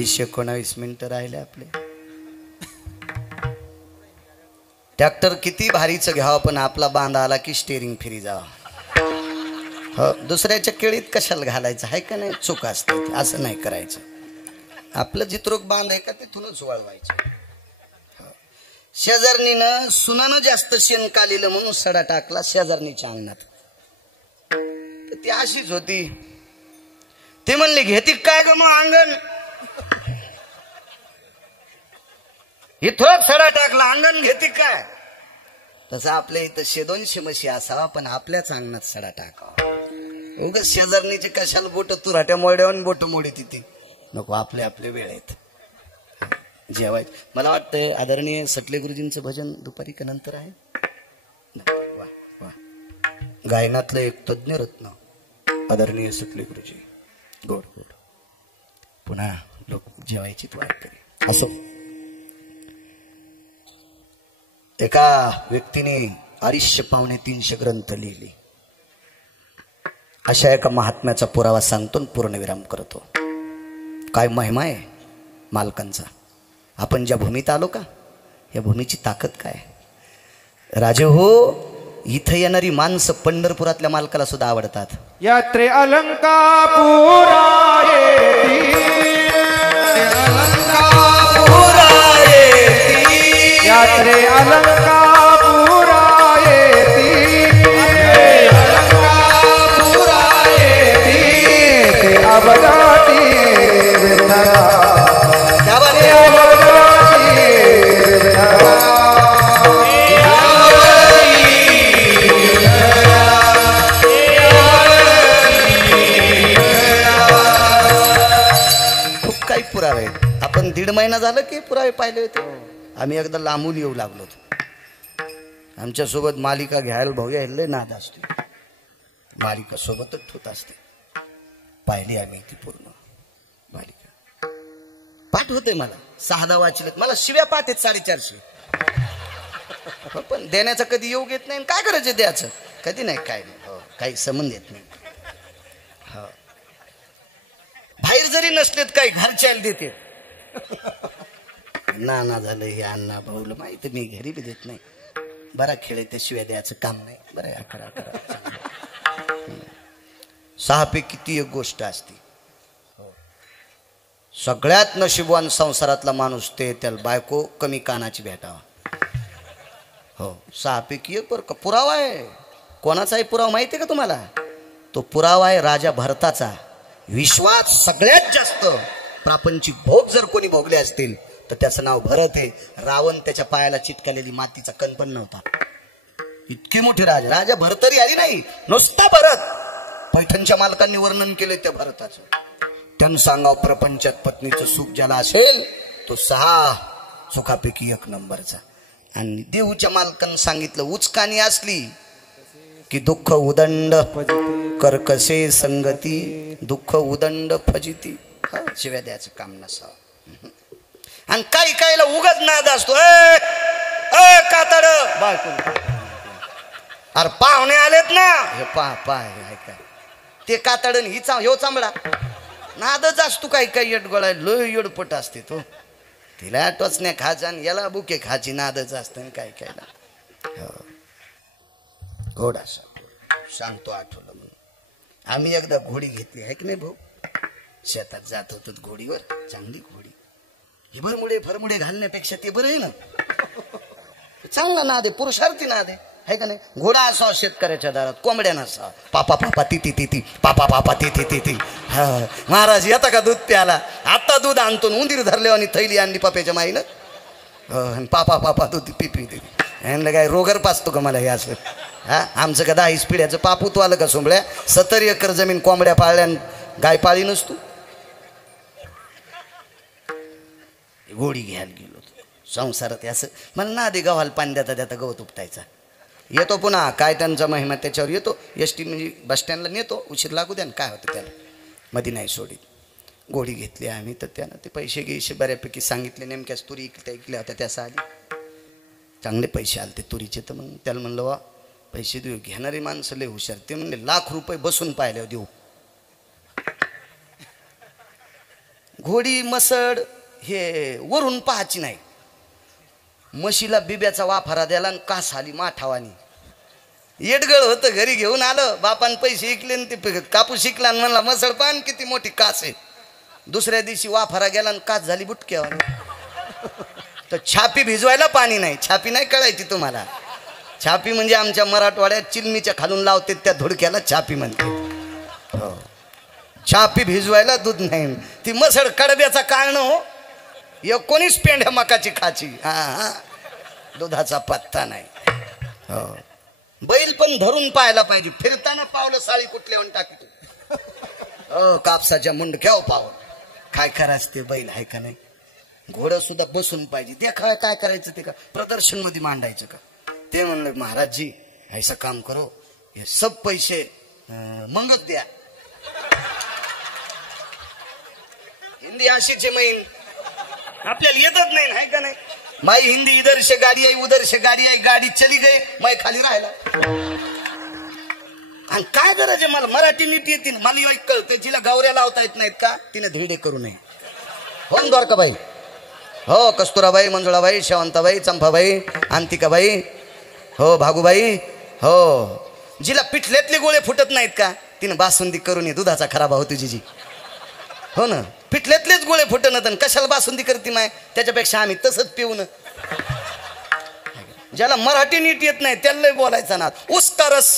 20-19 मिनिटं राहिले आपले. ट्रॅक्टर किती भारीचं घ्यावं पण आपला बांधा आला की स्टेरिंग फिरी जावा. हो, दुसऱ्याच्या केळीत कशाला घालायचं आहे का नाही. चूक असते असं नाही करायचं. आपलं जित्रोक बांध आहे का तिथूनच वळवायचं. शेजारणीनं सुनानं जास्त शेण काढलेलं म्हणून सडा टाकला शेजारणीच्या अंगणात. ती अशीच होती. ते म्हणले घेती काय ग मग अंगण. इथं सडा टाकला अंगण घेते काय. तसं आपल्या इथं 100-200 म्हशी असावा पण आपल्याच अंगणात सडा टाकावा. उगाच शेजारणीचे कशाला बोट तुराट्या मोड्यावर बोट मोडी तिथे नको. आपले आपले वेळ आहेत जेवायचं. मला वाटतं आदरणीय सटले गुरुजींचं भजन दुपारी का नंतर आहे. वा वा. गायनातलं एक तज्ञ रत्न आदरणीय सटले गुरुजी. गोड गोड. पुन्हा लोक जेवायची वाट करी. असो, एका व्यक्तीने 250-300 ग्रंथ लिहिले. अशा एका महात्म्याचा पुरावा सांगतो पूर्णविराम करतो. काय महिमा आहे मालकांचा. आपण ज्या भूमीत आलो का या भूमीची ताकद काय. राजे हो, इथं येणारी माणसं पंढरपुरातल्या मालकाला सुद्धा आवडतात. यात्रे अलंकापुरा यात्रे अलंकापुरा येती अबदाती विठ्ठला. खूप काही पुरावे आहेत. आपण 1.5 महिना झालं की पुरावे पाहिले होते. आम्ही एकदा लांबून येऊ लागलो. आमच्यासोबत मालिका घ्यायला भाऊ यायला नाद असते. मालिका सोबतच ठेवत असते. पाहिली आम्ही ती पूर्ण मालिका. पाठ होते मला 6 वाचले. मला शिव्या पाठ आहेत 450. पण देण्याचा कधी योग येत नाही. काय करायचं द्यायचं कधी नाही. काय नाही. हो, काही संबंध येत नाही. हो, बाहेर जरी नसलेत काही घरच्याला देते. नाना झालं हे अण्णा भाऊला माहिती. मी घरी बी देत नाही. बरा खेळ त्या शिवाय द्यायचं काम नाही. बरं 11 6 पैकी ती एक गोष्ट असते. सगळ्यात नशीबवान संसारातला माणूस ते त्याला बायको कमी कानाची भेटावा. हो, 6 पैकी एक. बरं का पुरावा आहे. कोणाचा आहे पुरावा माहिती आहे का तुम्हाला. तो पुरावा आहे राजा भरताचा. विश्वात सगळ्यात जास्त प्रापंचिक भोग जर कोणी भोगले असतील तर त्याचं नाव भरत आहे. रावण त्याच्या पायाला चिटकलेली मातीचा कण पण नव्हता. इतके मोठे राजा भरतरी आली नाही, नुसता भरत. पैठणच्या मालकांनी वर्णन केले त्या भरताचं. त्यानं सांगाव प्रपंचात पत्नीचं सुख ज्याला असेल तो 6 सुखापैकी 1 नंबरचा. आणि देऊच्या मालकांनी सांगितलं उचकानी असली की दुःख उदंड कर्कशे संगती. दुःख उदंड फजिती. शिव्या द्यायचं काम नसावं. आणि काही काहीला उगाच नाद असतो. कातड अरे पाहुणे आलेत ना हे पाय काय ते कातडन ही ह्यो चांबडा नादच असतो. काही काही येडगोळा लय येडपट असते तो. तिला टोचण्या खायचा आणि याला बुके खायची नादच असतं. काय कायला घोडा सांगतो आठवलं म्हणून. आम्ही एकदा घोडी घेतली आहे की नाही भाऊ. शेतात जात होतो घोडीवर. चांगली घोडी. हे भरमुडे घालण्यापेक्षा ते बरं आहे ना. चांगला नाद आहे. पुरुषार्थी नाद आहे का नाही. घोडा असावा शेतकऱ्याच्या दारात. कोंबड्या नसावा. पापा पापा तिथी तिथी पापा पापा तिथी तिथी. हा महाराज येता का दूध प्याला. आता दूध आणतो. उंदीर धरले आणि थैली आणली पाप्याच्या माईनं. पापा पापा दूध पिपी तिथी. यांना काय रोगर पाचतो का मला हे असं. हा आमचं का 10 पिढ्याचं पापूत आलं का सोंबळ्या. 70 एकर जमीन कोंबड्या पाळल्या गाय पाळी नसतो. घोडी घ्यायला गेलो संसारात. असं मला ना दे गव्हाला पाणी देता गवत उपटायचा. येतो पुन्हा काय त्यांचा महिमा त्याच्यावर येतो. एसटी म्हणजे बस स्टँडला नेतो. उशीर लागू द्या ना काय होतं त्याला. मध्ये नाही सोडीत. घोडी घेतली आम्ही तर त्यानं ते पैसे घ्यायचे बऱ्यापैकी सांगितले. नेमक्याच तुरी ऐकल्या होत्या त्याचा आधी चांगले पैसे आले ते तुरीचे. तर मग त्याला म्हणलं वा पैसे देऊ. घेणारी माणसं लय हुशार. ते म्हणले ₹1,00,000 बसून पाहिल्यावर देऊ. घोडी मसड हे वरून पाहायची नाही. म्हशीला बिब्याचा वाफारा द्याला आणि कास आली माठावानी. येडगळ होतं, घरी घेऊन आलं, बापान पैसे इकले आणि ते कापूस शिकला आणि म्हणला मसड पान किती मोठी कास आहे. दुसऱ्या दिवशी वाफारा गेला आणि कास झाली बुटक्यावानी. तर छापी भिजवायला पाणी नाही. छापी नाही कळायची तुम्हाला. छापी म्हणजे आमच्या मराठवाड्यात चिलमीच्या खालून लावते त्या धुडक्याला छापी म्हणते. हो, छापी भिजवायला दूध नाही. ती मसड कडब्याचा कारण हो. 19 पेंढ्या मकाची खाची. हा, दुधाचा पत्ता नाही. हो, बैल पण धरून पाहायला पाहिजे. फिरताना पावलं साळी कुठल्यावर टाकतो. हो, कापसाच्या मुंडक्यावर पावलं. काय करायचं ते बैल आहे का नाही. घोडं सुद्धा बसून पाहिजे. ते काय करायचं ते का प्रदर्शन मध्ये मांडायचं का. ते म्हणलं महाराज जी ऐसा काम करो, हे सब पैसे मंगत द्या. हिंदी अशीच मैन आपल्याला येतच नाही का नाही. माई हिंदी इधर से गाडी आई उधर से गाडी आई, गाडी चली गई, माई खाली राहिला. आणि काय गरज आहे मला मराठी नीट येते. मला कळतं जिला गावऱ्या लावता येत नाहीत का तिने धिडे करू नये. हो द्वारकाबाई, हो कस्तुराबाई, मंजुळाबाई, शेवंताबाई, चंपाबाई, अंतिकाबाई, हो भागूबाई, हो जिला पिठल्यातले गोळे फुटत नाहीत का तिने बासुंदी करून ये. दुधाचा खराबा होतो जिजी. हो ना, पिठल्यातलेच गोळे फुटत कशाला बासुंदी करते माय. त्याच्यापेक्षा आम्ही तसंच पिऊन. ज्याला मराठी नीट येत नाही त्याला बोलायचा ना उसका रस.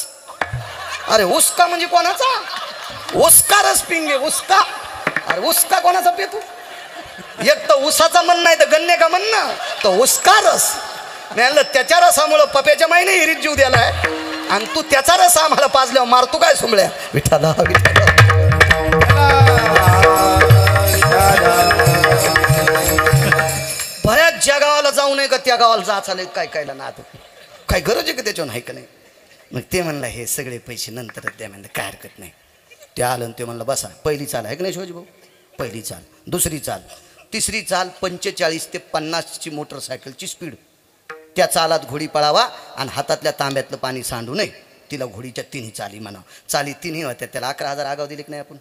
अरे उसका म्हणजे कोणाचा. उसका रस पिंगे उसका. अरे उसका कोणाचा पितो. एक तर उसाचा म्हण नाही तर गन्ने का म्हण ना. तो उसका रस. म्हणलं त्याच्या रसामुळं पप्याच्या माईने हिरीत जीव द्यालाय आणि तू त्याचा रस आम्हाला पाजल्यावर मारतो काय सुमळ्या. विठाला विठाला. बऱ्याच ज्या गावाला जाऊ नये का त्या गावाला जा चालेल. काय कायला ना आता काय गरज आहे का त्याच्यावर आहे का नाही. मग ते म्हणलं हे सगळे पैसे नंतरच द्या. म्हणलं काय हरकत नाही. ते आलं आणि ते म्हणलं बसा. पहिली चाल आहे का नाही शिवाजी भाऊ. पहिली चाल, दुसरी चाल, तिसरी चाल 45 ते 50ची मोटरसायकलची स्पीड. त्या चालात घोडी पळावा आणि हातातल्या तांब्यातलं पाणी सांडू नये. तिला घोडीच्या तिन्ही चाली म्हणावं. चाली तिन्ही होत्या. त्याला 11,000 आगाव दिले की नाही आपण.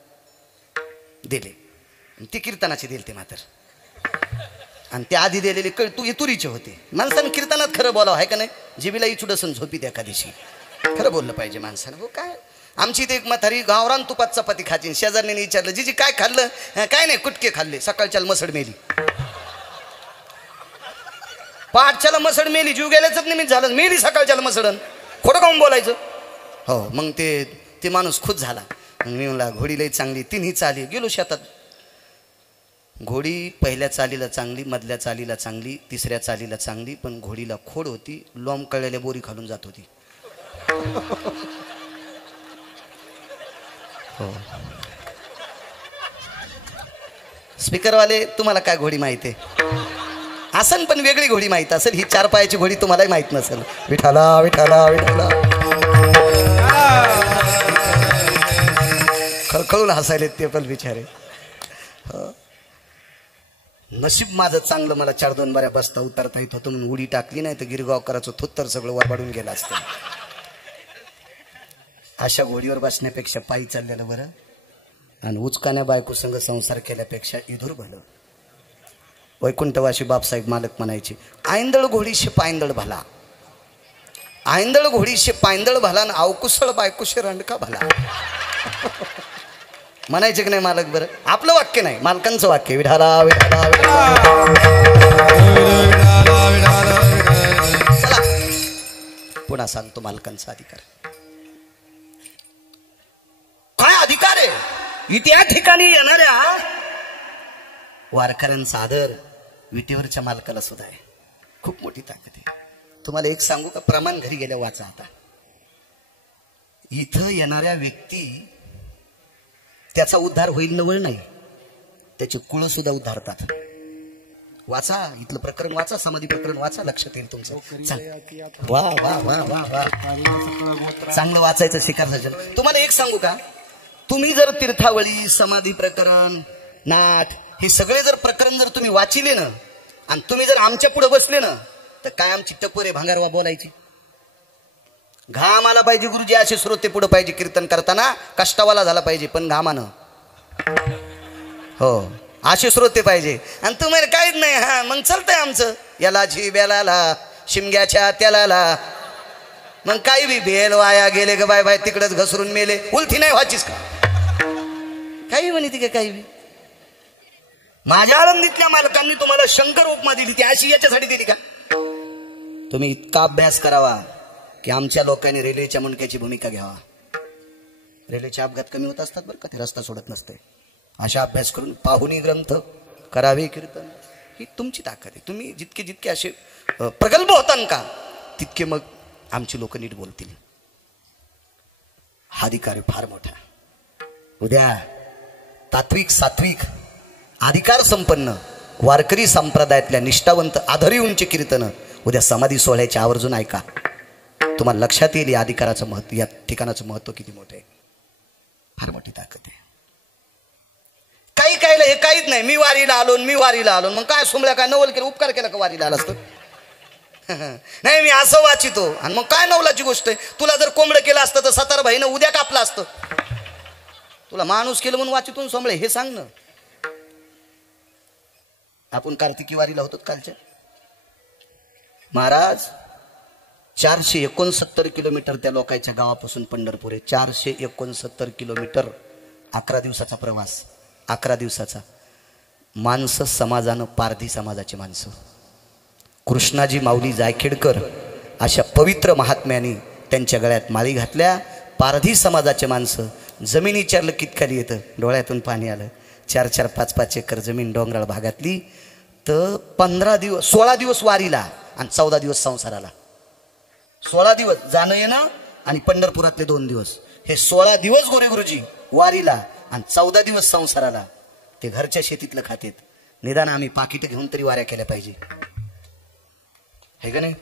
दिले. ती कीर्तनाचे दिले ते मात्र. आणि ते आधी दिलेले तू तुरीचे होते. माणसानं कीर्तनात खरं बोलावं आहे का नाही. जिबीला इचुडसन झोपी द्या एका दिवशी. खरं बोललं पाहिजे माणसानं. हो काय आमची इथे एक म्हातारी गावरान तुपात चपाती खाची. शेजारने विचारलं जिजी काय खाल्लं. काय नाही कुटके खाल्ले. सकाळच्याला मसड मेली. पाठच्याला मसड मेली. जीव गेल्याच निमित्त झालं. मेली सकाळच्याला मसडन. खोटं काऊन बोलायचं. हो मग ते माणूस खुश झाला. मी म्हणला घोडी लई चांगली. तिन्ही चाली. गेलो शेतात. घोडी पहिल्या चालीला चांगली, मधल्या चालीला चांगली, तिसऱ्या चालीला चांगली. पण घोडीला खोड होती. लोंब कळलेल्या बोरी खालून जात होती. हो स्पीकरवाले तुम्हाला काय घोडी माहिती आहे असन पण वेगळी घोडी माहित असेल. ही 4 पायाची घोडी तुम्हालाही माहित नसेल. विठाला विठाला विठाला. खळखळून हसायले ते पण बिचारे. नशीब माझं चांगलं. मला 4-2 बाऱ्या बसता उतरता येत होतं म्हणून उडी टाकली नाही तर गिरगावकराचं थुत्तर सगळं वरबाडून गेलं असतं. अशा घोडीवर बसण्यापेक्षा पायी चाललेलं बरं. आणि उचकाण्या बायको संग संसार केल्यापेक्षा इधूर भलं. वैकुंठवासी बापसाहेब मालक म्हणायचे आयंदळ घोडीशे पायंदळ भला. आयंदळ घोडीशे पायंदळ भला आणि अवकुसळ बायकोशे रंडका भला. म्हणायचे की नाही मालक. बरं आपलं वाक्य नाही मालकांचं वाक्य. विठाला विठाला चला पुन्हा सांगतो मालकांचा अधिकार. काय अधिकार आहे. त्या ठिकाणी येणाऱ्या वारकऱ्यांचा आदर विटेवरच्या मालकाला सुद्धा आहे. खूप मोठी ताकद आहे. तुम्हाला एक सांगू का. प्रमाण घरी गेल्या वाचा. आता इथं येणाऱ्या व्यक्ती त्याचा उद्धार होईल नवळ नाही. त्याचे कुळ सुद्धा उद्धारतात. वाचा इथलं प्रकरण वाचा. समाधी प्रकरण वाचा. लक्षात येईल तुमचं. वा वा वा वा वा. चांगलं वाचायचं शिकार. तुम्हाला एक सांगू का. तुम्ही जर तीर्थावळी समाधी प्रकरण नाट हे सगळे जर प्रकरण जर तुम्ही वाचिले ना आणि तुम्ही जर आमच्या पुढे बसले ना तर काय आमची टपोरे भांगारवा बोलायची. घाम आला पाहिजे गुरुजी. असे श्रोते पुढे पाहिजे कीर्तन करताना. कष्टावाला झाला पाहिजे पण घामानं. हो असे श्रोते पाहिजे. आणि तुम्हाला काहीच नाही, हा मग चालतंय आमचं, याला जी बेलाला शिमग्याच्या त्याला, मग काही बी बेल वाया गेले ग बाय बाय तिकडेच घसरून मेले, उलथी नाही व्हायचीच का? काही म्हणे ती काही बी. माझ्या आळंदीतल्या मालकांनी तुम्हाला शंकर उपमा दिली, ती अशी याच्यासाठी दिली का? तुम्ही इतका अभ्यास करावा की आमच्या लोकांनी रेल्वेच्या मुंडक्याची भूमिका घ्यावा. रेल्वेचे अपघात कमी होत असतात बरं का, ते रस्ता सोडत नसते. अशा अभ्यास करून पाहुणी ग्रंथ करावे कीर्तन, ही तुमची ताकद आहे. तुम्ही जितके जितके असे प्रगल्भ होतान का तितके मग आमची लोक नीट बोलतील. हा अधिकार फार मोठा. उद्या तात्विक सात्विक अधिकार संपन्न वारकरी संप्रदायातल्या निष्ठावंत आधारी उंची कीर्तन उद्या समाधी सोहळ्याचे आवर्जून ऐका. तुम्हाला लक्षात येईल या अधिकाराचं महत्व, या ठिकाणाचं महत्व किती मोठं आहे. फार मोठी ताकद आहे. काही कायला हे काहीच नाही, मी वारीला आलो मग काय सुमल्या काय नवल केलं, उपकार केला का वारीला आला असतो? नाही मी असं वाचितो आणि मग काय नवलाची गोष्ट आहे. तुला जर कोंबडं केलं असतं तर सतार भाईनं उद्या कापलं असतं. तुला माणूस केलं म्हणून वाचितून सोमळे हे सांग ना. आपण कार्तिकी वारीला होतो कालच्या. महाराज 469 किलोमीटर त्या लोकांच्या गावापासून पंढरपूर आहे. 469 किलोमीटर, 11 दिवसाचा प्रवास. 11 दिवसाचा. माणसं समाजानं पारधी समाजाची माणसं, कृष्णाजी माऊली जायखेडकर अशा पवित्र महात्म्यांनी त्यांच्या गळ्यात माळी घातल्या. पारधी समाजाचे माणसं जमिनीच्या लकीत खाली येतं, डोळ्यातून पाणी आलं. 4-4, 5-5 एकर जमीन डोंगराळ भागातली. तर 15 दिवस 16 दिवस वारीला आणि 14 दिवस संसाराला. 16 दिवस जाणं येणं आणि पंढरपुरातले 2 दिवस, हे 16 दिवस गोरे गुरुजी वारीला आणि 14 दिवस संसाराला. ते घरच्या शेतीतलं खातेत. निदान आम्ही पाकिट घेऊन तरी वाऱ्या केल्या पाहिजे, हे का नाही?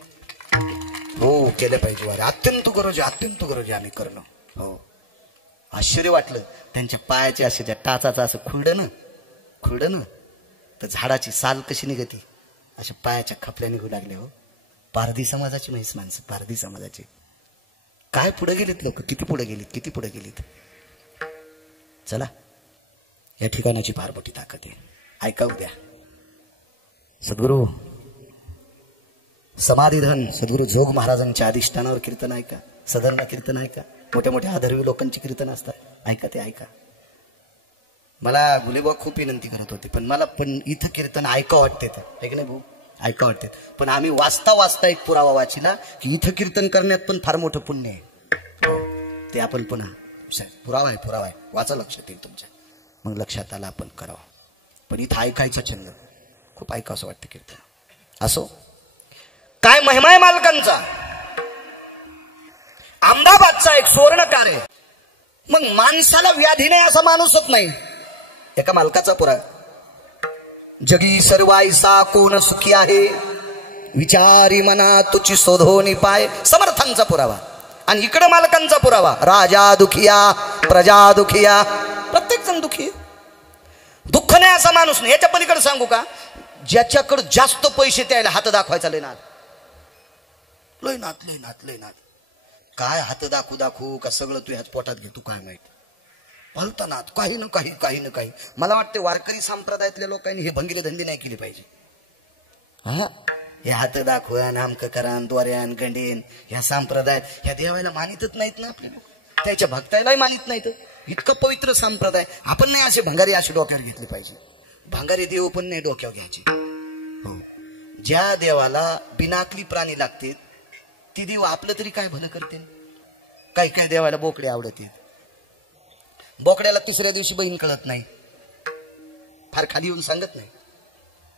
हो केलं पाहिजे वाऱ्या. अत्यंत गरज आम्ही करणं. हो आश्चर्य वाटलं त्यांच्या पायाचे असे त्या टाचाचं असं खुरडं ना तर झाडाची साल कशी निघती अशा पायाच्या खपल्या निघू लागल्या. हो पारधी समाजाची म्हैस माणसं, पारधी समाजाची. काय पुढे गेलेत लोक, किती पुढे गेलीत. चला या ठिकाणाची फार मोठी ताकद आहे. ऐका उद्या सद्गुरू समाधीधन सद्गुरू जोग महाराजांच्या अधिष्ठानावर कीर्तन ऐका, सदनला कीर्तन ऐका. मोठ्या मोठ्या आदरवी लोकांची कीर्तन असतात, ऐका ते ऐका. मला गुलेबा खूप विनंती करत होते, पण मला पण इथं कीर्तन ऐका वाटते, ऐक नाही भाऊ, ऐका वाटते. पण आम्ही वाचता एक पुरावा वाचिला की इथं कीर्तन करण्यात पण फार मोठं पुण्य आहे. ते आपण पुन्हा पुरावा आहे वाचा, लक्षात येईल तुमच्या. मग लक्षात आलं आपण करावं. पण इथं ऐकायचा छंद खूप ऐका असं वाटतं कीर्तन. असो काय महिमा आहे मालकांचा. अहमदाबादचा एक सुवर्णकार आहे. मग माणसाला व्याधी नाही असा माणूस होत नाही. एका मालकाचा पुरावा. जगी सर्वाईसा कोण सुखी आहे, विचारी मना तुची शोधोनी पाय. समर्थांचा पुरावा. आणि इकडे मालकांचा पुरावा. राजा दुखिया प्रजा दुखिया, प्रत्येक जण दुखी आहे. दुःख नाही असा माणूस नाही. याच्या पलीकडे सांगू का, ज्याच्याकडे जास्त पैसे त्याला हात दाखवायचा लय नात. काय हात दाखवू का सगळं तू ह्याच पोटात घेतो काय माहित. पलतानात काही ना काही. मला वाटते वारकरी संप्रदायातल्या लोकांनी हे भंगीले धंदे नाही केले पाहिजे. हा हे हात दाखवा नामक करान द्वाऱ्यान गंडीन ह्या संप्रदायात ह्या देवाला मानितच नाहीत ना आपले लोक. त्याच्या भक्तालाही मानित नाहीत. इतकं पवित्र संप्रदाय आपण नाही असे भंगारी असे डोक्यावर घेतले पाहिजे. भंगारी देव पण नाही डोक्यावर घ्यायचे. हो ज्या देवाला बिनाकली प्राणी लागते ती देव आपलं तरी काय भलं करते. काही देवाला बोकडे आवडते. बोकड्याला तिसऱ्या दिवशी बहीण कळत नाही, फार खाली येऊन सांगत नाही.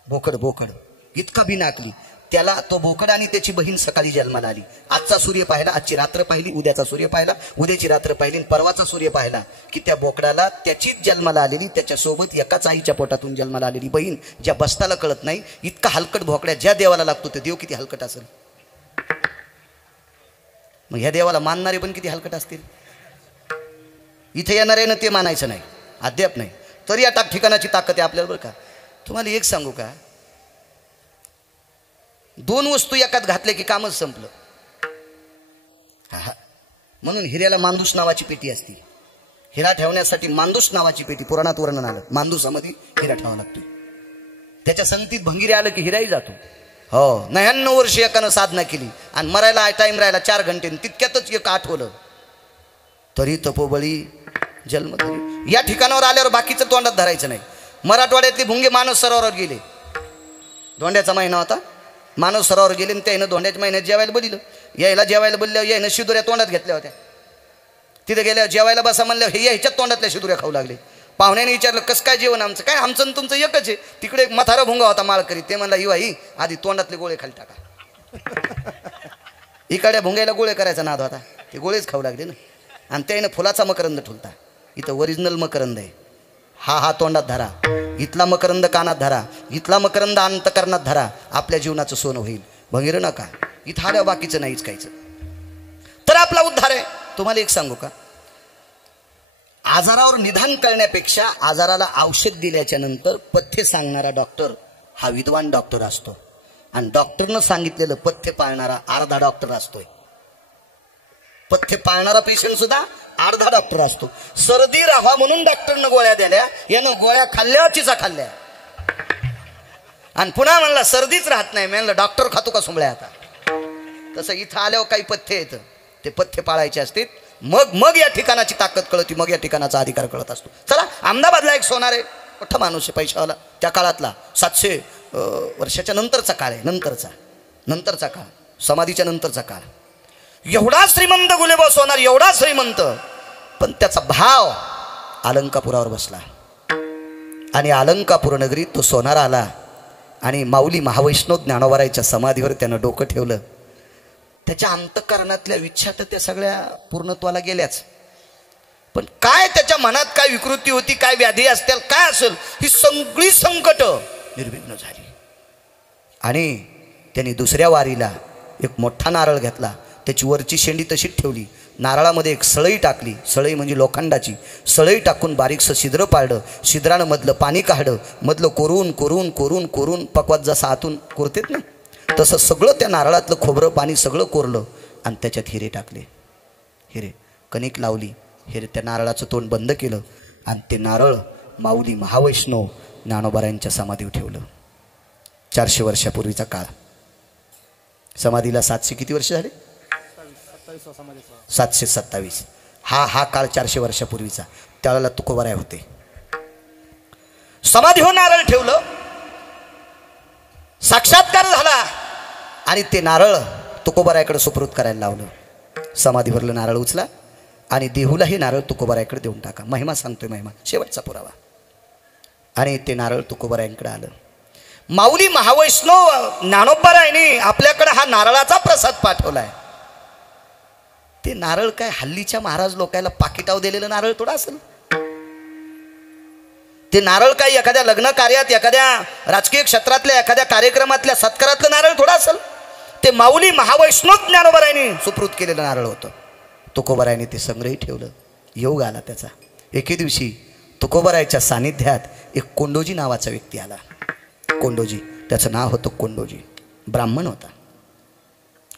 बोकड इतका बिनाकली. त्याला तो बोकड आणि त्याची बहीण सकाळी जन्माला आली. आजचा सूर्य पाहिला, आजची रात्र पाहिली, उद्याचा सूर्य पाहिला, उद्याची रात्र पाहिली, परवाचा सूर्य पाहिला की त्या बोकडाला त्याचीच जन्माला आलेली, त्याच्यासोबत एकाच आईच्या पोटातून जन्माला आलेली बहीण ज्या बस्ताला कळत नाही. इतका हलकट भोकड्या ज्या देवाला लागतो ते देव किती हलकट असेल. मग ह्या देवाला मानणारे पण किती हलकट असतील. इथे येणाऱ्यानं ते मानायचं नाही, अद्याप नाही. तरी या ठिकाणाची ताकद आहे आपल्याला बरं का. तुम्हाला एक सांगू का, 2 वस्तू एकात घातल्या की कामच संपलं. म्हणून हिऱ्याला मांदूस नावाची पेटी असते. हिरा ठेवण्यासाठी मांदूस नावाची पेटी पुराणात वर्णन आलं, मांदुसामध्ये हिरा ठेवावा लागतो. त्याच्या संगतीत भंगिरी आलं की हिराही जातो. हो, 99 वर्ष एकानं साधना केली आणि मरायला टाइम राहिला 4 घंटे, तितक्यातच एक आठवलं तरी तपोबळी जन्म धरी. या ठिकाणावर आल्यावर बाकीचं तोंडात धरायचं नाही. मराठवाड्यातले भुंगे मानस सरोवरावर गेले. धोंड्याचा महिना होता, मानस सरोवरावर गेले आणि त्यानं धोंड्याच्या महिन्यात जेवायला बोलिलं. यायला जेवायला बोलल्यावर यायनं शिदुऱ्या तोंडात घेतल्या होत्या. तिथे गेल्यावर जेवायला बसा म्हणल्यावर हे ह्याच्यात तोंडातल्या शिदुऱ्या खाऊ लागले. पाहुण्याने विचारलं कसं काय जेवण आमचं? काय आमचं आणि तुमचं एकच आहे. तिकडे एक म्हातारा भुंगा होता माळकरी, ते म्हणला ही आधी तोंडातले गोळे खाली टाका. इकडे भुंग्याला गोळे करायचा नाद होता, ते गोळेच खाऊ लागले ना. आणि त्यानं फुलाचा मकरंद ठुलता. इथं ओरिजिनल मकरंद आहे. हा तोंडात धरा, इथला मकरंद कानात धरा, इथला मकरंद अंतकरणात धरा, आपल्या जीवनाचं सोनं होईल. भंगिर नका. इथं आल्यावर बाकीचं नाहीच काहीच, तर आपला उद्धार आहे. तुम्हाला एक सांगू का, आजारावर निदान करण्यापेक्षा आजाराला औषध दिल्याच्या नंतर पथ्य सांगणारा डॉक्टर हा विद्वान डॉक्टर असतो. आणि डॉक्टरनं सांगितलेलं पथ्य पाळणारा अर्धा डॉक्टर असतोय. पथ्य पाळणारा पेशंट सुद्धा अर्धा डॉक्टर असतो. सर्दी राहावा म्हणून डॉक्टरनं गोळ्या दिल्या, यानं गोळ्या खाल्ल्या चिचा खाल्ल्या आणि पुन्हा म्हणला सर्दीच राहत नाही. म्हणलं डॉक्टर खातो का सुंबळ्या आता? तसं इथं आल्यावर काही पथ्य येतं, ते पथ्य पाळायचे असते. मग या ठिकाणाची ताकद कळती, मग या ठिकाणाचा अधिकार कळत असतो. चला, अहमदाबादला एक सोनार आहे, मोठा माणूस आहे, पैशावाला. त्या काळातला 700 वर्षाच्या नंतरचा काळ आहे. नंतरचा काळ, समाधीच्या नंतरचा काळ. एवढा श्रीमंत गुलेबा सोनार, एवढा श्रीमंत, पण त्याचा भाव अलंकापुरावर बसला. आणि अलंकापूर नगरीत तो सोनार आला आणि माऊली महावैष्णव ज्ञानोबारायच्या समाधीवर त्यानं डोकं ठेवलं. त्याच्या अंतःकरणातल्या इच्छा तर त्या सगळ्या पूर्णत्वाला गेल्याच, पण काय त्याच्या मनात काय विकृती होती, काय व्याधी असतील, काय असेल, ही सगळी संकट निर्विघ्न झाली. आणि त्यांनी दुसऱ्या वारीला एक मोठा नारळ घेतला, त्याची वरची शेंडी तशीच ठेवली, नारळामध्ये एक सळई टाकली, सळई म्हणजे लोखंडाची सळई टाकून बारीकसं छिद्र पाडलं, छिद्रानं मधलं पाणी काढलं, मधलं कोरून कोरून कोरून कोरून पकवात जसं आतून कोरतेत ना, तसं सगळं त्या नारळातलं खोबरं पाणी सगळं कोरलं आणि त्याच्यात हिरे टाकले. हिरे कणिक लावली, हिरे त्या नारळाचं तोंड बंद केलं आणि ते नारळ माऊली महावैष्णव ज्ञानोबारायांच्या समाधीवर ठेवलं. 400 वर्षापूर्वीचा काळ. समाधीला 700 किती वर्ष झाले? 727. हा काळ 400 वर्षापूर्वीचा. त्यावेळेला तुकोबाराय होते. समाधीवर नारळ ठेवलं, साक्षात्कार झाला आणि ते नारळ तुकोबारायकडे सुपूर्द करायला लावलं. समाधीवरलं नारळ उचला आणि देहूला हे नारळ तुकोबारायकडे देऊन टाका. महिमा सांगतोय, महिमा शेवटचा पुरावा. आणि ते नारळ तुकोबारायांकडे आलं. माऊली महावैष्णव ज्ञानोबारायने आपल्याकडे हा नारळाचा प्रसाद पाठवलाय. ते नारळ काय हल्लीच्या महाराज लोकायला पाकिटाव दिलेलं नारळ थोडा असेल. ते नारळ काय एखाद्या लग्न कार्यात, एखाद्या राजकीय क्षेत्रातल्या एखाद्या कार्यक्रमातल्या सत्कारातलं नारळ थोडा असेल. ते माऊली महावैष्णव ज्ञानोबारायने सुपूर्द केलेलं नारळ होतं. तुकोबारायने ते संग्रही ठेवलं. योग आला त्याचा. एके दिवशी तुकोबारायच्या सानिध्यात एक कोंडोजी नावाचा व्यक्ती आला. कोंडोजी, त्याचं नाव होतं कोंडोजी. ब्राह्मण होता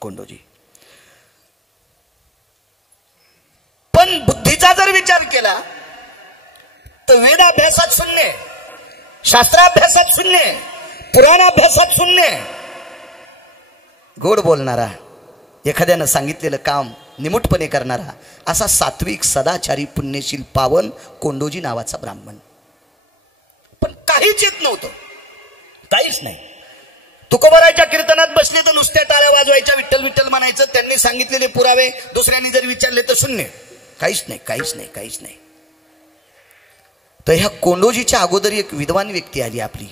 कोंडोजी. पण बुद्धीचा जर विचार केला तर वेदाभ्यासात शून्य, शास्त्राभ्यासात शून्य, पुराणाभ्यासात शून्य. गोड बोलणारा, एखाद्यानं सांगितलेलं काम निमुटपणे करणारा, असा सात्विक सदाचारी पुण्यशील पावन कोंडोजी नावाचा ब्राह्मण. पण काहीच येत नव्हतं, काहीच नाही. तुकोबारायच्या कीर्तनात बसले तर नुसत्या टाळ्या वाजवायच्या, विठ्ठल विठ्ठल म्हणायचं. त्यांनी सांगितलेले पुरावे दुसऱ्यांनी जर विचारले तर शून्य, काहीच नाही, काहीच नाही, काहीच नाही. तर ह्या कोंडोजीच्या अगोदर एक विद्वान व्यक्ती आली आपली,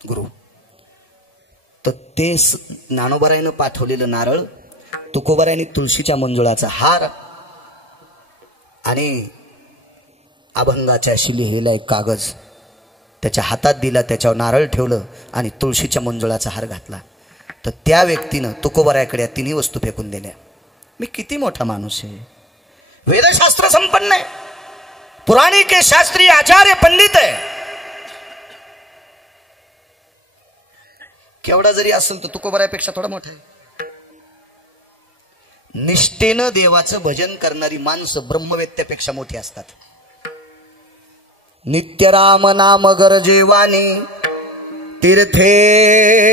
गुरु. तर ते ज्ञानोबारायनं पाठवलेलं नारळ, तुकोबारायने तुळशीच्या मंजुळाचा हार आणि अभंगाच्या अशी लिहिलेला एक कागज त्याच्या हातात दिला, त्याच्यावर नारळ ठेवलं आणि तुळशीच्या मंजुळाचा हार घातला. तर त्या व्यक्तीनं तुकोबारायकडे या तिन्ही वस्तू फेकून दिल्या. मी किती मोठा माणूस आहे, वेदशास्त्र संपन्न आहे, पुराणिक आहे, शास्त्रीय आचार्य पंडित आहे. केवढा जरी असेल तर तुकोबारायपेक्षा थोडा मोठा आहे. निष्ठेनं देवाचं भजन करणारी माणसं ब्रह्मवेत्यापेक्षा मोठी असतात. नित्य राम नाम गरजेवानी तीर्थे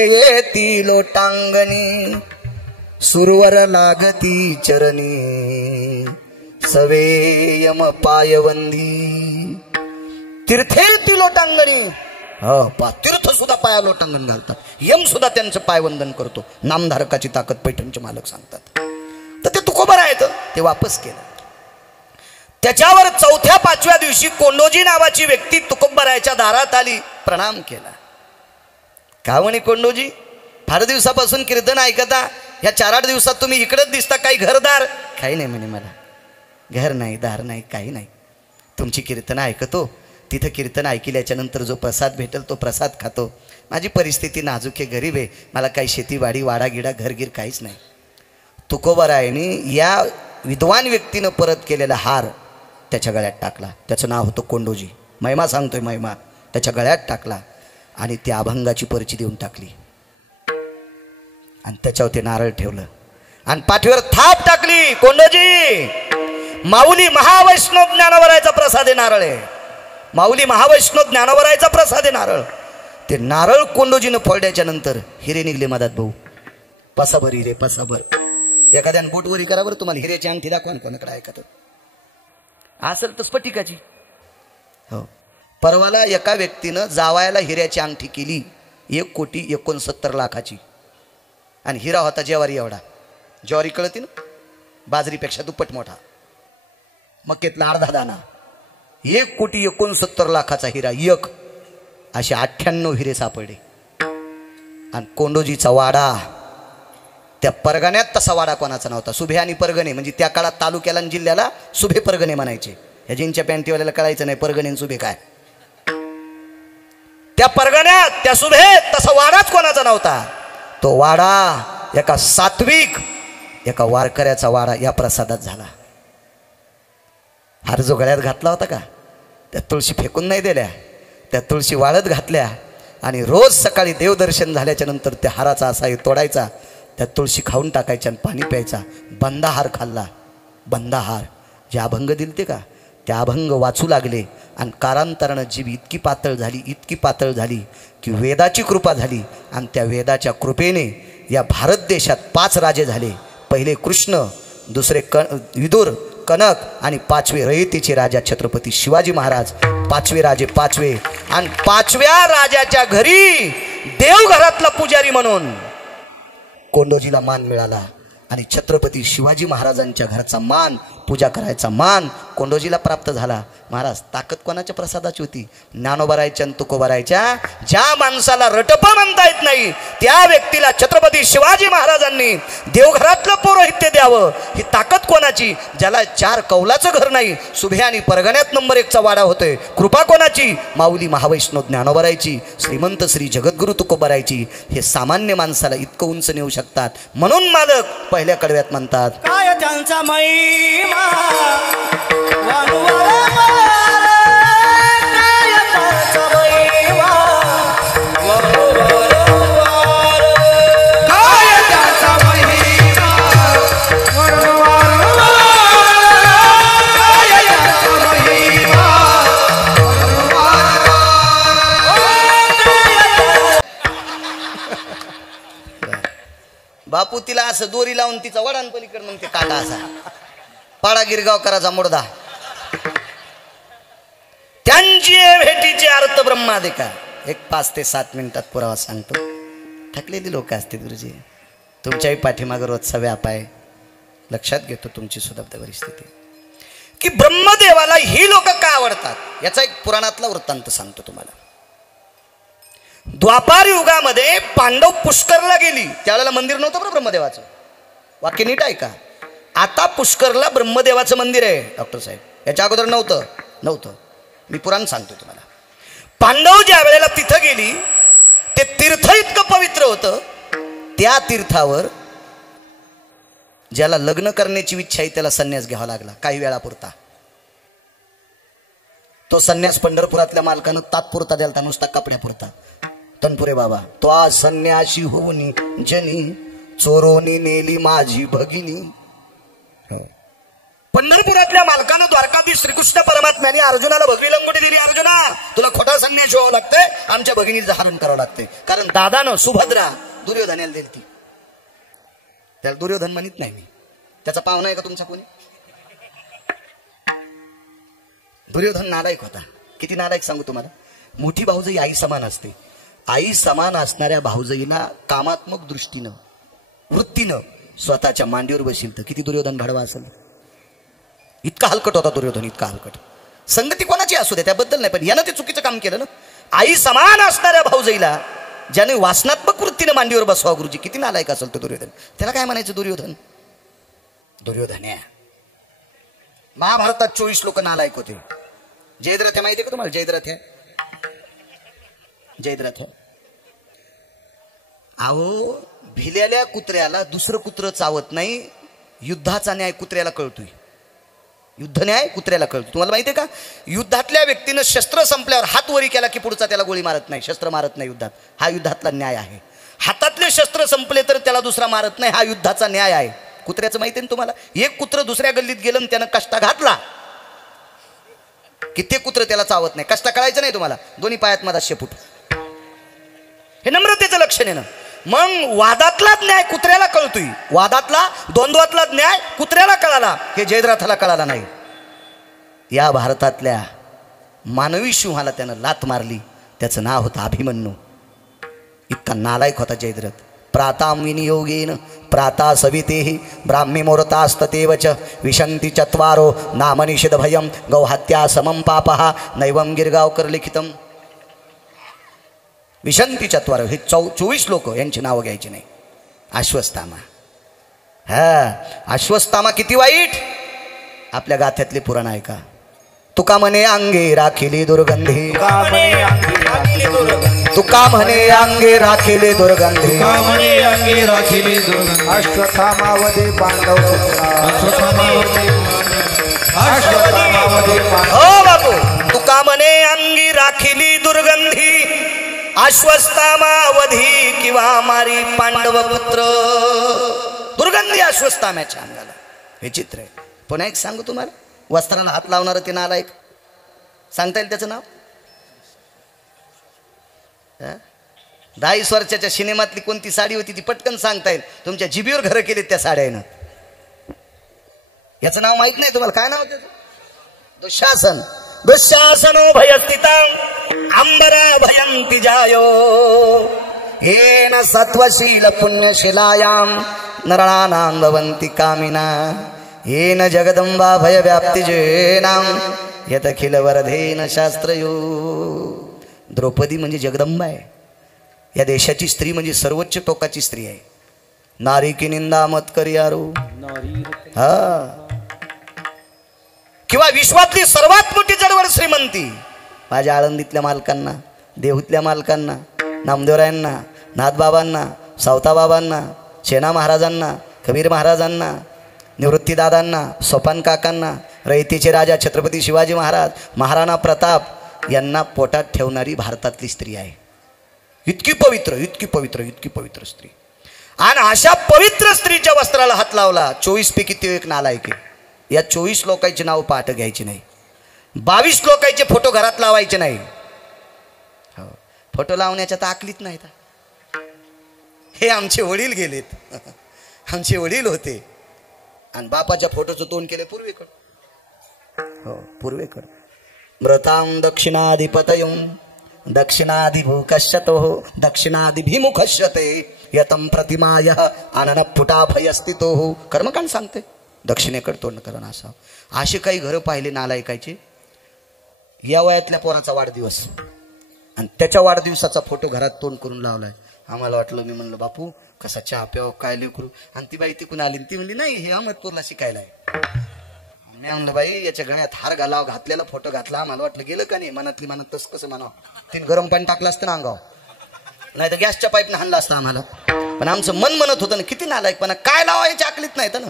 येती लोटांगणी सुरवर लागती चरणी सवेयम पायवंदी. तीर्थे येती लोटांगणी, तीर्थ सुद्धा पाया लोटांगण घालतात. यम सुद्धा त्यांचं पायवंदन करतो. नामधारकाची ताकद पैठणचे मालक सांगतात. तर ते तुकोबा आहेत ते वापस केलं. त्याच्यावर 4थ्या 5व्या दिवशी कोंडोजी नावाची व्यक्ती तुकोबारायच्या दारात आली, प्रणाम केला. का म्हणे कोंडोजी, फार दिवसापासून कीर्तन ऐकता, ह्या 4-8 दिवसात तुम्ही इकडेच दिसता, काही घरदार? काही नाही म्हणे, मला घर नाही, दार नाही, काही नाही. तुमची कीर्तन ऐकतो, तिथं कीर्तन ऐकल्याच्या नंतर जो प्रसाद भेटेल तो प्रसाद खातो. माझी परिस्थिती नाजूक आहे, गरीब आहे, मला काही शेतीवाडी वाडागिडा घरगीर काहीच नाही. तुकोबारायने या विद्वान व्यक्तीनं परत केलेला हार त्याच्या गळ्यात टाकला. त्याचं नाव होतं कोंडोजी. महिमा सांगतोय, महिमा. त्याच्या गळ्यात टाकला आणि त्या अभंगाची पर्ची देऊन टाकली आणि त्याच्यावर ते नारळ ठेवलं आणि पाठीवर थाप टाकली. कोंडोजी, माऊली महावैष्णव ज्ञानवरायचा प्रसाद आहे नारळ आहे. माऊली महावैष्णव ज्ञानवरायचा प्रसाद आहे नारळ. ते नारळ कोंडोजीनं फोडल्याच्या नंतर हिरे निघले मधात. भाऊ, पसाभर हिरे, पसाभर. एखाद्यानं बोटवरी करा बरं, तुम्हाला हिऱ्याची अंगठी दाखवा कोणाकडे ऐकत असेल तर स्फटिकाची. हो, परवाला एका व्यक्तीनं जावायला हिऱ्याची अंगठी केली 1,69,00,000 आणि हिरा होता ज्वारी एवढा. ज्वारी कळती ना, बाजरीपेक्षा दुप्पट मोठा, मक्केतला अर्धा दाना. 1,69,00,000 हिरा. असे 98 हिरे सापडले. आणि कोंडोजीचा वाडा, त्या परगण्यात तसा वाडा कोणाचा नव्हता. सुभे आणि परगणे म्हणजे त्या काळात तालुक्याला आणि जिल्ह्याला सुभे परगणे म्हणायचे. ह्या जीनच्या पॅन्टीवाल्याला कळायचं नाही परगणे आणि सुभे काय. त्या परगण्यात, त्या सुभेत तसा वाडाच कोणाचा नव्हता. तो वाडा एका सात्विक, एका वारकऱ्याचा वाडा या प्रसादात झाला. हार जो गळ्यात घातला होता का, त्या तुळशी फेकून नाही दिल्या, त्या तुळशी वाळत घातल्या आणि रोज सकाळी देवदर्शन झाल्याच्या नंतर त्या हाराचा असा तोडायचा, त्या तुळशी खाऊन टाकायच्या आणि पाणी प्यायचा. बंदाहार खाल्ला. बंदाहार जे अभंग दिलते का, त्या अभंग वाचू लागले आणि कारांतरानं जीभ इतकी पातळ झाली की वेदाची कृपा झाली. आणि त्या वेदाच्या कृपेने या भारत देशात 5 राजे झाले. पहिले कृष्ण, दुसरे विदुर, कनक आणि 5वे रयतेचे राजा छत्रपती शिवाजी महाराज. 5वे राजे 5वे. आणि 5व्या राजाच्या घरी देवघरातला पुजारी म्हणून कोंडोजीला मान मिळाला. आणि छत्रपती शिवाजी महाराजांच्या घरचा मान, पूजा करायचा मान कोंडोजीला प्राप्त झाला. महाराज, ताकद कोणाच्या प्रसादाची होती? ज्ञानोबारायच्या आणि तुकोबारायच्या. ज्या माणसाला रटप म्हणता येत नाही त्या व्यक्तीला छत्रपती शिवाजी महाराजांनी देवघरातलं पौरोहित्य द्यावं, ही ताकद कोणाची? ज्याला 4 कौलाचं घर नाही, सुभे आणि परगण्यात नंबर 1चा वाडा होतोय. कृपा कोणाची? माऊली महावैष्णव ज्ञानोबारायची, श्रीमंत श्री जगद्गुरु तुकोबारायची. हे सामान्य माणसाला इतकं उंच नेऊ शकतात. म्हणून मालक पहिल्या कडव्यात म्हणतात, काय त्यांचा महिमा बापू तिला असं दोरी लावून तिचा वडान पलीकडे मग ते काटा असा पाडा गिरगावकराचा मुर्दा. त्यांची भेटीचे अर्थ ब्रह्मादिका. एक 5 ते 7 मिनिटात पुरावा सांगतो. थकलेली लोक असते गुरुजी, तुमच्याही पाठीमागे रोजचा व्याप आहे. लक्षात घेतो तुमची सुद्धा परिस्थिती, की ब्रह्मदेवाला ही लोक का आवडतात याचा एक पुराणातला वृत्तांत सांगतो तुम्हाला. द्वापार युगामध्ये पांडव पुष्करला गेली, त्यावेळेला मंदिर नव्हतं बरं ब्रह्मदेवाचं. वाक्य नीट आहे का? आता पुष्करला ब्रह्मदेवाचं मंदिर आहे डॉक्टर साहेब. याच्या अगोदर नव्हतं. मी पुराण सांगतो तुम्हाला. पांडव ज्या वेळेला तिथं गेली, ते तीर्थ इतकं पवित्र होतं. त्या तीर्थावर ज्याला लग्न करण्याची इच्छा आहे त्याला संन्यास घ्यावा लागला काही वेळापुरता. तो संन्यास पंढरपुरातल्या मालकानं तात्पुरता द्यालता, नुसता कपड्यापुरता. तनपुरे बाबा, तो आज संन्यासी होऊन जनी चोरोनी नेली माझी भगिनी. पंढरपुरातल्या मालकानं द्वारकाधीश श्रीकृष्ण परमात्म्याने अर्जुनाला भगवी लंगोटी दिली. अर्जुना तुला खोटा संन्यास व्हावं लागतंय, आमच्या भगिनीचं हरण करावं लागतंय. कारण दादानं सुभद्रा दुर्योधनाला दिली ती. त्याला दुर्योधन म्हणत नाही मी, त्याचा पाहुणा आहे का तुमचा कोणी? दुर्योधन नालायक होता. किती नालायक सांगू तुम्हाला. मोठी भाऊजाई आई समान असते. आई समान असणाऱ्या भाऊजाईला कामात्मक दृष्टीनं वृत्तीनं स्वतःच्या मांडीवर बसील तर किती दुर्योधन भाडवा असेल. इतका हलकट होता दुर्योधन, इतका हलकट. संगती कोणाची असू दे त्याबद्दल नाही, पण यानं ते चुकीचं काम केलं ना. आई समान असणाऱ्या भाऊजाईला ज्याने वासनात्मक वृत्तीने मांडीवर बसवा गुरुजी, किती नालायक असेल तो दुर्योधन. त्याला काय म्हणायचं दुर्योधन? दुर्योधन आहे. महाभारतात 24 लोक नालायक होते. जयद्रथ आहे माहिती का तुम्हाला? जयद्रथ आहे. जयद्रथ अहो भिलेल्या कुत्र्याला दुसरं कुत्र चावत नाही. युद्धाचा न्याय कुत्र्याला कळतोय. युद्ध न्याय कुत्र्याला कळतो. तुम्हाला माहिती आहे का? युद्धातल्या व्यक्तीनं शस्त्र संपल्यावर हात वरी केला की पुढचा त्याला गोळी मारत नाही, शस्त्र मारत नाही युद्धात. हा युद्धातला न्याय आहे. हातातले शस्त्र संपले तर त्याला दुसरा मारत नाही, हा युद्धाचा न्याय आहे. कुत्र्याचं माहिती आहे ना तुम्हाला? एक कुत्र दुसऱ्या गल्लीत गेलं आणि त्यानं कष्टा घातला की ते कुत्र त्याला चावत नाही. कष्टा कळायचं नाही तुम्हाला. दोन्ही पायात माझा शेपूट. हे नम्रतेचं लक्षण आहे ना. मग वादातला न्याय कुत्र्याला कळतोय. वादातला द्वंद्वातला न्याय कुत्र्याला कळाला, हे जयद्रथाला कळाला नाही. या भारतातल्या मानवी सिंहाला त्यानं लात मारली. त्याचं नाव होतं अभिमन्यू. इतका नालायक होता जयद्रथ. प्रातां विनियोगेन प्राता सवितेहि ब्राह्मी मुहूर्तास्ततेवच विशंती चत्वारो नामनिषेध भयं गौहत्या समं पापः नैवं गिरगावकर लिखितम. विशंती चत्वार हे 24 लोक, यांची नावं घ्यायची नाही. अश्वत्थामा. अश्वत्थामा किती वाईट. आपल्या गाथ्यातले पुराण ऐका. तुका म्हणे अंगे राखिली दुर्गंधी, तुका म्हणे अंगे राखिले दुर्गंधी, अश्वत्थामावधी पांडव हो बापू. तुका म्हणे अंगी राखिली दुर्गंधी, अश्वत्थामावधी किंवा मारी पांडव पुत्र. दुर्गंधी अश्वत्थाम्याच्या अंगाला. हे चित्र आहे. पुन्हा एक सांगू तुम्हाला. वस्त्राला हात लावणार ते नालायक, सांगता येईल त्याचं नाव? 10 वर्षाच्या सिनेमातली कोणती साडी होती ती पटकन सांगता येईल. तुमच्या जिबीवर घरं केलीत त्या साड्यानं. याचं नाव माहित नाही तुम्हाला? काय नाव त्याचं? दुःशासन. दुःशासनो भयस्थितं अंबरा भयंती जायो येन सत्वशील पुण्यशिलायां नरणानां भवन्ति कामिना येन जगदंबा भय व्याप्तिजेनां यतखिल वरधेन शास्त्रयो. द्रौपदी म्हणजे जगदंबा आहे. या देशाची स्त्री म्हणजे सर्वोच्च टोकाची स्त्री आहे. नारी की निंदा मत कर यारो. किंवा विश्वातली सर्वात मोठी जडवड श्रीमंती. माझ्या आळंदीतल्या मालकांना, देहूतल्या मालकांना, नामदेवरायांना, नाथबाबांना, सावताबाबांना, सेना महाराजांना, कबीर महाराजांना, निवृत्तीदादांना, सोपान काकांना, रयतीचे राजा छत्रपती शिवाजी महाराज, महाराणा प्रताप यांना पोटात ठेवणारी भारतातली स्त्री आहे. इतकी पवित्र, इतकी पवित्र, इतकी पवित्र स्त्री. आणि अशा पवित्र स्त्रीच्या वस्त्राला हात लावला. 24 पैकी ते एक नालायक आहे. या 24 लोकांची नाव पाठ घ्यायची नाही. 22 लोकांचे फोटो घरात लावायचे नाही. हो, फोटो लावण्याच्या तर आकलीत नाहीत. हे आमचे वडील गेलेत. आमचे वडील होते आणि बापाच्या फोटोचं तोंड केले पूर्वेकडे. हो, पूर्वेकडे. मृतां दक्षिणाधिपतयं दक्षिणाधिभूकश्यतो दक्षिणाधिभिमुखश्यते यतं प्रतिमाय आननपुटाभयस्थितो. कर्मकांड सांगते दक्षिणेकडे तोंड करणं असावं. असे काही घरं पाहिले नालायकायचे. या वयातल्या पोराचा वाढदिवस आणि त्याच्या वाढदिवसाचा फोटो घरात तोंड करून लावलाय. आम्हाला वाटलं, मी म्हणलं बापू कसा चहा प्याव काय लेकरू. आणि ती बाई तिकून आली. ती म्हणली नाही हे अहमदपूरला शिकायला आहे. मी म्हणलं बाई याच्या गळ्यात हार घालाव, घातलेला फोटो घातला. आम्हाला वाटलं गेलं का नाही. मनातली मनात तसं कसं म्हणावं. तिने गरम पाणी टाकलं असतं ना अंगाव, नाही तर गॅसच्या पाईपने हाणलं असतं आम्हाला. पण आमचं मन म्हणत होतं ना किती नालायकपणा. काय लावा याच्या आकलीत नाही तर ना.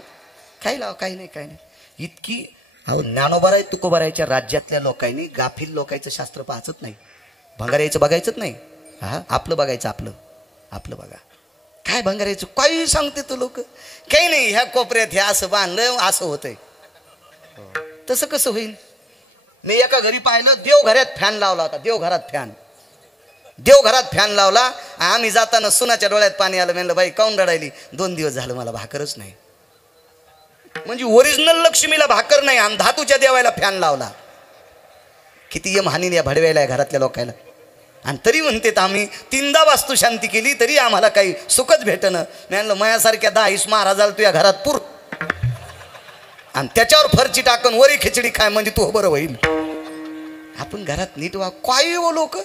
काही लावा, काही नाही, काही नाही. इतकी अहो ज्ञानोबाराय तुकोबारायच्या राज्यातल्या लोकांनी गाफील लोकांचं शास्त्र पाहतच नाही. भंगारायचं बघायचंच नाही. हा, आपलं बघायचं. आपलं आपलं बघा. काय भंगारायचं काही सांगते तो लोक. काही नाही. ह्या कोपऱ्यात हे असं बांधलं असं होतंय. तसं कसं होईल? मी एका घरी पाहिलं, देवघरात फॅन लावला होता, देवघरात फॅन लावला. आम्ही जाताना सुनाच्या डोळ्यात पाणी आलं. म्हणलं बाई काऊन रडायली? 2 दिवस झालं मला भाकरच नाही. म्हणजे ओरिजिनल लक्ष्मीला भाकर नाही आणि धातूच्या देवायला फॅन लावला. किती यम हानी या भडव्याला आहे घरातल्या लोकांना. आणि तरी म्हणते आम्ही 3दा वास्तू शांती केली तरी आम्हाला काही सुखच भेटणं. मी म्हणलं मयासारख्या 10 महाराजाला तुझ्या घरात पूर आणि त्याच्यावर फरची टाकून वरी खिचडी खाय म्हणजे तू बरं होईल. आपण घरात नीट वा. काय हो लोक,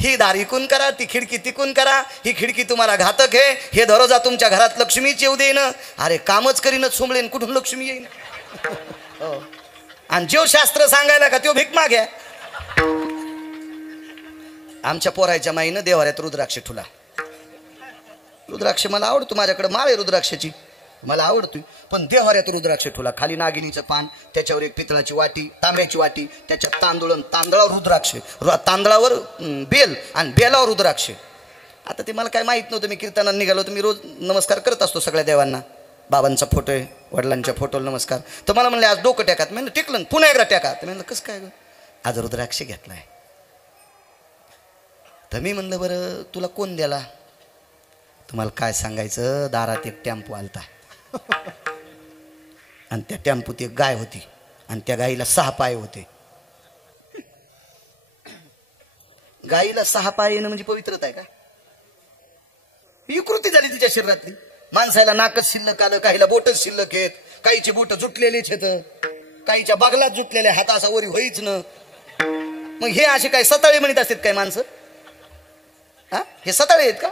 ही दार इकून करा, ती खिडकी तिकून करा, ही खिडकी तुम्हाला घातक आहे, हे दररोजा तुमच्या घरात लक्ष्मीच येऊ देईन. अरे कामच करीनच सोमळेन, कुठून लक्ष्मी येईन? आणि जो शास्त्र सांगायला का तो भीक माग्या. आमच्या पोरायच्या माईनं देवाऱ्यात रुद्राक्ष ठुला. रुद्राक्ष मला आवडतो, माझ्याकडे माळ आहे रुद्राक्षाची, मला आवडतो. पण देवाऱ्यात रुद्राक्ष ठुला. खाली नागिनीचं पान, त्याच्यावर एक पितळाची वाटी, तांब्याची वाटी, त्याच्यात तांदळावर रुद्राक्ष, तांदळावर बेल आणि बेलावर रुद्राक्ष. आता ते मला काय माहीत नव्हतं. मी कीर्तनाला निघालो तर मी रोज नमस्कार करत असतो सगळ्या देवांना. बाबांचा फोटो आहे, वडिलांच्या फोटोला नमस्कार. तर मला म्हणले आज डोकं टेकात. मी म्हणलं टेकलं, पुन्हा एकदा टेका. तर म्हणलं कसं काय? आज रुद्राक्ष घेतलाय. तर मी म्हणलं बरं तुला कोण द्याला? तुम्हाला काय सांगायचं, दारात एक टेम्पो आलता आणि त्या टेम्पोत एक गाय होती आणि त्या गाईला 6 पाय होते. गाईला 6 पाय येणं म्हणजे पवित्रता आहे का? विकृती झाली तिच्या शरीरातली. माणसाला नाकच शिल्लक आलं, काहीला बोटच शिल्लक आहेत, काहीची बोट जुटलेलीच आहेत, काहीच्या बागलात जुटलेले, हात असा वरी होईच न. मग हे असे काय सताळे म्हणत असतात काय माणसं? हा, हे सताळे आहेत का?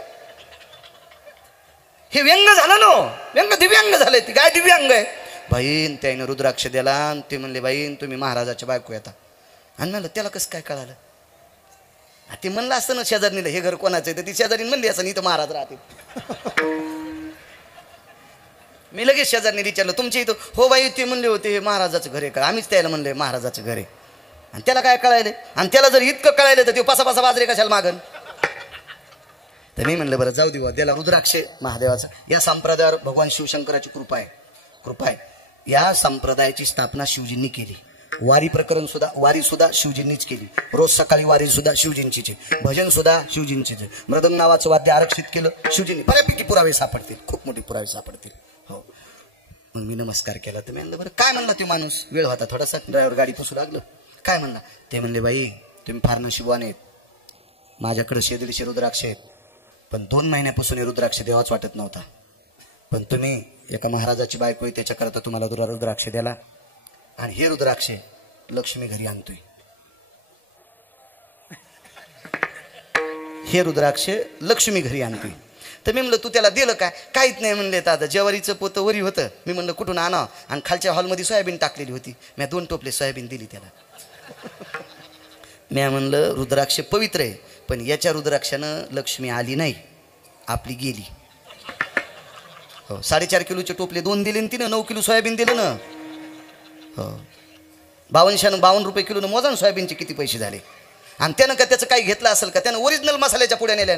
हे व्यंग झालं ना, व्यंग दिव्यांग झालंय. ती गाय दिव्यांग आहे. बाईन त्याने रुद्राक्ष द्याला आणि ते म्हणले बाईन तुम्ही महाराजाच्या बायको येता. आणि म्हणलं त्याला कसं काय कळालं? ते म्हणलं असतं ना शेजारीला हे घर कोणाचं आहे, तर ती शेजारी म्हणली असं इथं महाराज राहते. मी लगेच शेजारीने विचारलं तुमच्या इथं? हो बाई ते म्हणले होते हे महाराजाचं घर आहे का? आम्हीच त्याला म्हणले महाराजाचं घर आहे. आणि त्याला काय कळायले? आणि त्याला जर इतकं कळायलं तर ते पासा बाजरे कशाला मागन? तर मी म्हणलं बरं जाऊ देऊ त्याला रुद्राक्ष महादेवाचा. या संप्रदायावर भगवान शिवशंकराची कृपा आहे. या संप्रदायाची स्थापना शिवजींनी केली. वारी प्रकरण सुद्धा, वारी सुद्धा शिवजींनीच केली. रोज सकाळी वारी सुद्धा शिवजींचीच, भजन सुद्धा शिवजींचीच, मृदंग नावाचं वाद्य आरक्षित केलं शिवजींनी. बऱ्यापैकी पुरावे सापडतील, खूप मोठे पुरावे सापडतील. हो, मग मी नमस्कार केला. तर मी म्हणलं बरं काय म्हणला तो माणूस? वेळ होता थोडासा, ड्रायव्हर गाडी पुसू लागलं. काय म्हणला? ते म्हणले बाई तुम्ही फार नशिबवान आहेत, माझ्याकडे 150 रुद्राक्ष आहेत, पण 2 महिन्यापासून हे रुद्राक्ष देवाच वाटत नव्हता. पण तुम्ही एका महाराजाची बायको आहे त्याच्याकरता तुम्हाला रुद्राक्ष द्याला आणि हे रुद्राक्ष लक्ष्मी घरी आणतोय. हे रुद्राक्ष लक्ष्मी घरी आणतोय. तर मी म्हणलं तू त्याला दिलं काय? काहीच नाही म्हणले. आता ज्वारीचं पोतं वरी होतं. मी म्हणलं कुठून आणा? आणि खालच्या हॉलमध्ये सोयाबीन टाकलेली होती. मी 2 टोपले सोयाबीन दिली त्याला. मी म्हणलं रुद्राक्ष पवित्र आहे, पण याच्या रुद्राक्षानं लक्ष्मी आली नाही, आपली गेली. हो, 4.5 किलोचे टोपले 2 दिले तिनं, 9 किलो सोयाबीन दिलं ना. हो, 52 रुपये किलोनं मोजा सोयाबीनचे किती पैसे झाले. आणि त्यानं का त्याचं काही घेतलं असेल का? त्यानं ओरिजिनल मसाल्याच्या पुड्या नेल्या,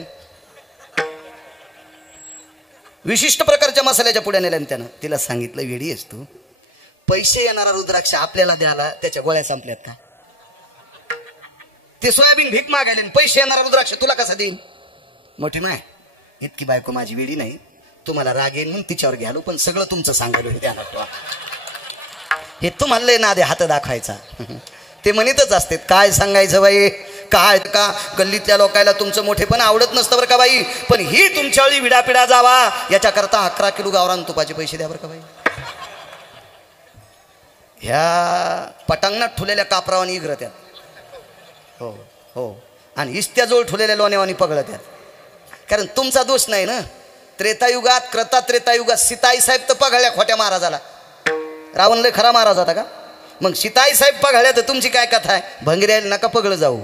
विशिष्ट प्रकारच्या मसाल्याच्या पुड्या नेल्या. त्यानं तिला सांगितलं वेडी आहेस तू, पैसे येणारा रुद्राक्ष आपल्याला द्यायला त्याच्या गोळ्या संपल्यात का? ते सोयाबीन भीक मागायले, पैसे येणारा रुद्राक्ष तुला कसा देईन? मोठी माय इतकी बायको माझी वेडी नाही. तुम्हाला राग येईन म्हणून तिच्यावर घ्यालो, पण सगळं तुमचं सांगायलो हे ध्यानात. हे तुम्हाला लय नादे हात दाखवायचा. ते म्हणतच असते काय सांगायचं बाई, काय का गल्लीतल्या लोकायला तुमचं मोठेपण आवडत नसतं बरं का बाई, पण ही तुमच्या वेळी विडापिडा जावा याच्याकरता 11 किलो गावरान तुपाचे पैसे द्या बरं का बाई. ह्या पटांगणात ठुलेल्या कापरावानी इगरत्यात. हो हो, आणि इस्त्याजवळ ठुलेल्या लोण्यावानी पगळत्यात. कारण तुमचा दोष नाही ना. त्रेतायुगात त्रेतायुगात सीताई साहेब तर पगळल्या खोट्या महाराजाला. रावण लय खरा महाराज होता का? मग सीताई साहेब पगळल्या तर तुमची काय कथा आहे? भंगऱ्याला नका पगळ जाऊ.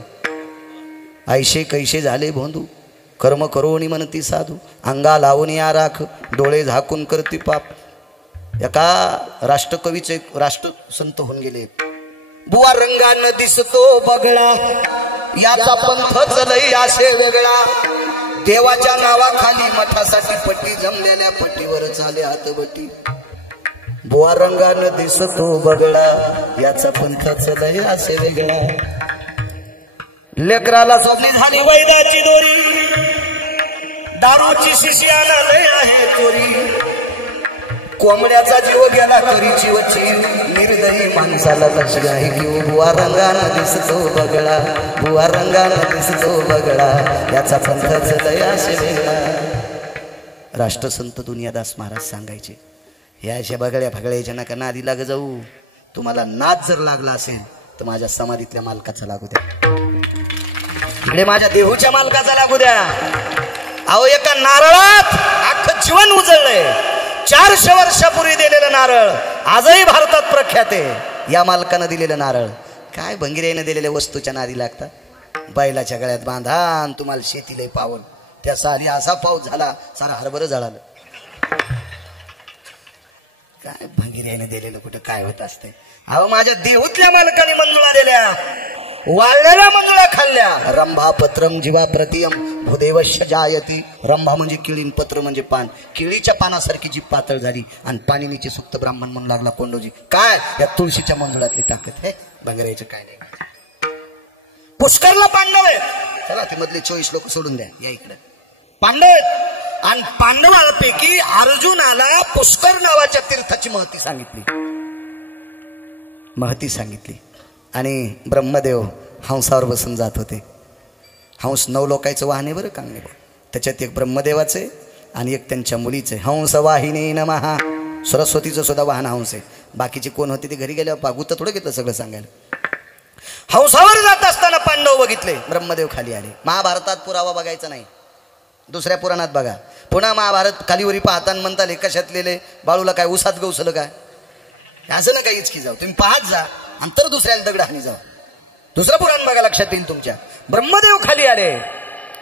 ऐशे कैशे झाले भोंदू, कर्म करोनी म्हणती साधू, अंगा लावून या राख, डोळे झाकून करती पाप. एका राष्ट्रकवीचे राष्ट्र संत होऊन गेले. बुवा रंगानं दिसतो बगळा, याचा पंथ चलई असे वेगळा, देवाच्या नावाखाली मठासाठी पट्टी, जमलेल्या पट्टीवर चाले हातबट्टी. बुवा रंगानं दिसतो बगडा, याचा पंथाच लय असे वेगळा. लेकराला स्वप्नी झाली वैदाची दोरी, दारूची शिशी लय आहे चोरी. कोंबड्याचा जीव गेला करीची वची, निर्दयी माणसाला लक्ष आहे की बुवा रंगानं दिसतो बगडा, बुवा रंगानं दिसतो बगडा, याचा पंथाच लय असे वेगळा. राष्ट्रसंत दुनियादास महाराज सांगायचे, या अशा बगड्या फगड्याच्या नका नादी लाग जाऊ. तुम्हाला नाद जर लागला असेल तर माझ्या समाधीतल्या मालकाचा लागू द्या, इकडे माझ्या देहूच्या मालकाचा लागू द्या. अहो एका नारळात अख्खं जीवन उजळलंय. 400 वर्षापूर्वी दिलेलं नारळ आजही भारतात प्रख्यात आहे. या मालकानं दिलेलं नारळ. काय भंगिरीने दिलेल्या वस्तूच्या नादी लागतात. बैलाच्या गळ्यात बांधा आणि तुम्हाला शेतीला पावल. त्या साली असा पाऊस झाला सारा हरभर जळालं. काय भंगिरीने दिलेलं कुठं काय होत असते. अहो माझ्या देहूतल्या मालकाने मंजुळा दिल्या, वाळलेल्या मंजुळा खाल्ल्या. रंभा पत्रम जीवा प्रतियम भूदेवश्य जायती. रंभा म्हणजे केळी, पत्र म्हणजे पान. केळीच्या पानासारखी जी पातळ झाली आणि पाणीनीचे सुक्त ब्राह्मण म्हणू लागला कोंडोजी. काय या तुळशीच्या मंजुळातली ताकद हे, भंगरायचं काय नाही. पुष्करला पांडव आहे. चला ते मधले 24 लोक सोडून द्या, या इकडे पांडव आहेत. आणि पांडवांपैकी अर्जुनाला पुष्कर नावाच्या तीर्थाची महती सांगितली, महती सांगितली. आणि ब्रह्मदेव हंसावर बसून जात होते. हंस 9 लोकांचं वाहन आहे बरं कांगणे. त्याच्यात एक ब्रह्मदेवाचे आणि एक त्यांच्या मुलीचे. हंस वाहिनी नमः. सरस्वतीचं सुद्धा वाहन हंस आहे. बाकीचे कोण होते ते घरी गेल्यावर पागुत थोडं घेतलं सगळं सांगायला. हंसावर जात असताना पांडव बघितले, ब्रह्मदेव खाली आले. महाभारतात पुरावा बघायचा नाही, दुसऱ्या पुराणात बघा. पुन्हा महाभारत खालीवरी पाहताना म्हणताले कशात लिहिले, बाळूला काय उसात गवसलं काय, असं ना काहीच की जाऊ. तुम्ही पाहत जा आणि तर दुसऱ्याला दगड हानी जाऊ. दुसरं पुराण बघा, लक्षात येईल तुमच्या. ब्रह्मदेव खाली आले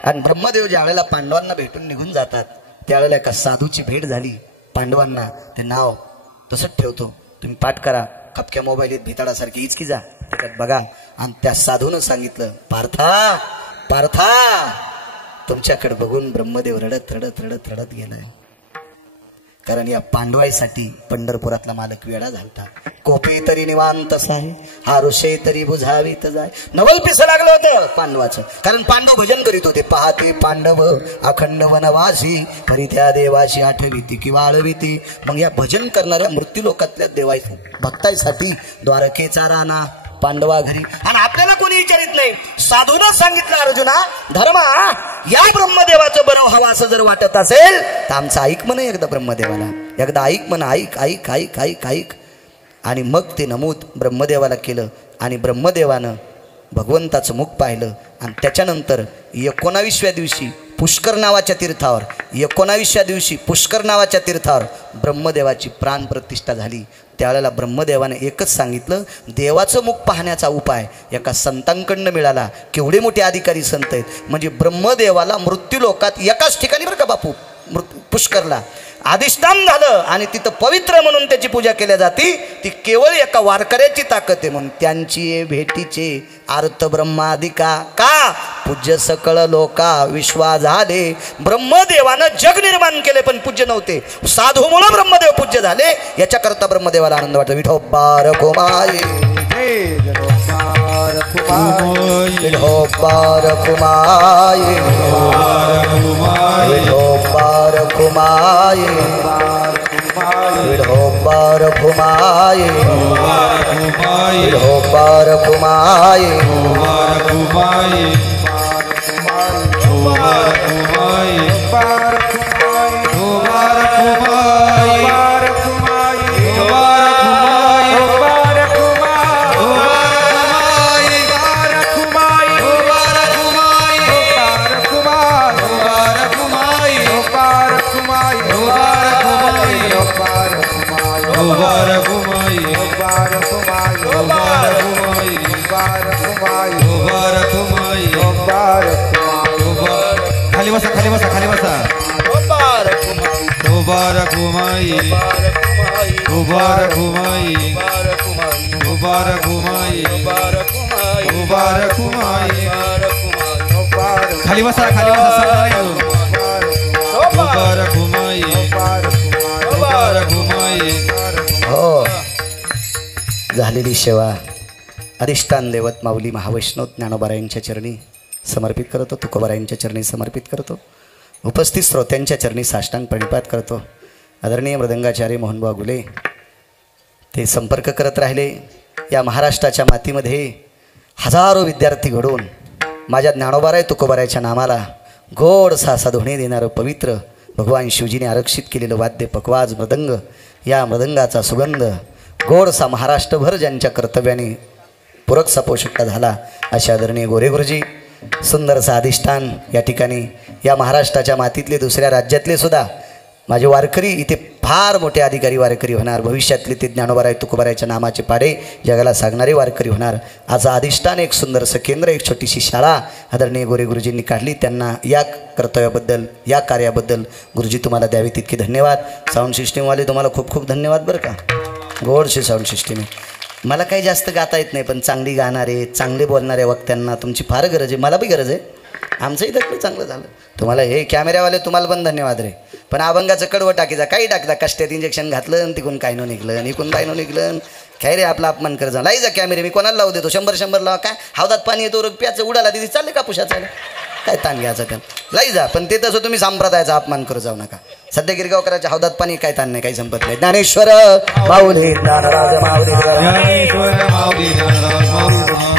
आणि ब्रह्मदेव ज्या वेळेला पांडवांना भेटून निघून जातात त्यावेळेला एका साधूची भेट झाली. पांडवांना ते नाव तसंच ठेवतो, तुम्ही पाठ करा. खपक्या मोबाईलीत भिताडासारखी इचकी जा त्याच्यात बघा. आणि त्या साधूनं सांगितलं, पार्था पार्था. तुमच्याकडे बघून ब्रह्मदेव रडत रडत रडत रडत गेलाय. कारण या पांडवाईसाठी पंढरपुरातला मालक वेळा झालता. कोपी तरी निवांत आहे, हा ऋषे तरी बुझावीत जाय. नवल पिसं लागलं होतं पांडवाचं. कारण पांडव भजन करीत होते. पाहते पांडव अखंड वनवासी, हरी त्या देवाशी आठविती किंवा आळविती. मग या भजन करणाऱ्या मृत्यू लोकातल्या देवाई भक्तांसाठी द्वारकेचा राणा पांडवा घरी. आणि आपल्याला कोणी विचारित नाही. साधूनं सांगितलं, अर्जुना धर्मा या ब्रह्मदेवाचं बरं हवं असं जर वाटत असेल तर आमचं ऐक म्हणे एकदा ब्रह्मदेवाला. एकदा ऐक म्हण, ऐक ऐक ऐक ऐक ऐक. आणि मग ते नमूद ब्रह्मदेवाला केलं. आणि ब्रह्मदेवानं भगवंताचं मुख पाहिलं. आणि त्याच्यानंतर 19व्या दिवशी पुष्कर नावाच्या तीर्थावर 19व्या दिवशी पुष्कर नावाच्या तीर्थावर ब्रह्मदेवाची प्राण प्रतिष्ठा झाली. त्यावेळेला ब्रह्मदेवाने एकच सांगितलं, देवाचं मुख पाहण्याचा उपाय एका संतांकडनं मिळाला. केवढे मोठे अधिकारी संत आहेत. म्हणजे ब्रह्मदेवाला मृत्यू लोकात एकाच ठिकाणी बरं का बापू, पुष्करला अधिष्ठान झालं आणि तिथं पवित्र म्हणून त्याची पूजा केल्या जाते. ती केवळ एका वारकऱ्याची ताकद आहे. म्हणून त्यांची भेटीचे अर्थ ब्रह्मादिका का पूज्य सकळ लोका विश्वा झाले. ब्रह्मदेवानं जग निर्माण केले पण पूज्य नव्हते. साधूमुळे ब्रह्मदेव पूज्य झाले. याच्याकरता ब्रह्मदेवाला आनंद वाटतो. विठोबार कुमारी विठोबार कुमारी विठोबार कुमारी विठोबार कुमारी विठोबार कुमारी खाली बसा खाली बसा खाली बसा. मुबारक हुमाई मुबारक हुमाई मुबारक हुमाई मुबारक हुमाई. खाली बसा खाली बसा. मुबारक हुमाई मुबारक हुमाई. हो झालेली सेवा अधिष्ठान देवत माऊली महावैष्णव ज्ञानोबारायांच्या चरणी समर्पित करतो, तुकोबारायांच्या चरणी समर्पित करतो, उपस्थित श्रोत्यांच्या चरणी साष्टांग प्रणिपात करतो. आदरणीय मृदंगाचार्य मोहनभाऊ गुले ते संपर्क करत राहिले. या महाराष्ट्राच्या मातीमध्ये हजारो विद्यार्थी घडून माझ्या ज्ञानोबाराय तुकोबारायच्या नामाला गोड सासा धुणे देणारं पवित्र भगवान शिवजीने आरक्षित केलेलं वाद्य पकवाज मृदंग, या मृदंगाचा सुगंध गोडसा महाराष्ट्रभर ज्यांच्या कर्तव्याने पूरकसा पोषकता झाला अशा आदरणीय गोरे गुरुजी सुंदरसा अधिष्ठान या ठिकाणी या महाराष्ट्राच्या मातीतले दुसऱ्या राज्यातले सुद्धा माझे वारकरी इथे फार मोठे अधिकारी वारकरी होणार. भविष्यातले ते ज्ञानोबाराय तुकोबारायच्या नामाचे पाडे जगाला सांगणारे वारकरी होणार. आज अधिष्ठान एक सुंदरसं केंद्र, एक छोटीशी शाळा आदरणीय गोरे गुरुजींनी काढली. त्यांना या कर्तव्याबद्दल या कार्याबद्दल गुरुजी तुम्हाला द्यावे तितके धन्यवाद. साऊंड सिस्टीमवाले तुम्हाला खूप खूप धन्यवाद बरं का. गोडशी साऊंड सिस्टीम आहे. मला काही जास्त गाता येत नाही पण चांगली गाणारे चांगले बोलणाऱ्या वक्त्यांना तुमची फार गरज आहे. मला बी गरज आहे. आमचंही तर चांगलं झालं. तुम्हाला हे कॅमेऱ्यावाले तुम्हाला पण धन्यवाद रे. पण अभंगाचं कडवं टाकीचा काही टाकता कष्टात इंजेक्शन घातलं आणि तिकून काय नो निघलं इकून काय नो निघलं. काय रे आपला अपमान कर जा. लाई जा कॅमेरे मी कोणाला लावू देतो. 100 लावा. काय हौदात पाणी येतो रोग प्याचं उडाला तिथे चालले का पुशाचा काय ताण घ्यायचा त्याला लाई जा. पण ते तसं तुम्ही संप्रदायाचा अपमान करू जाऊ नका. सध्या गिरगावकरांच्या हौदात पाणी काय ताण नाही काही संपत नाही. ज्ञानेश्वर माऊली ज्ञानराज माऊली ज्ञानेश्वर माऊली ज्ञानराज माऊली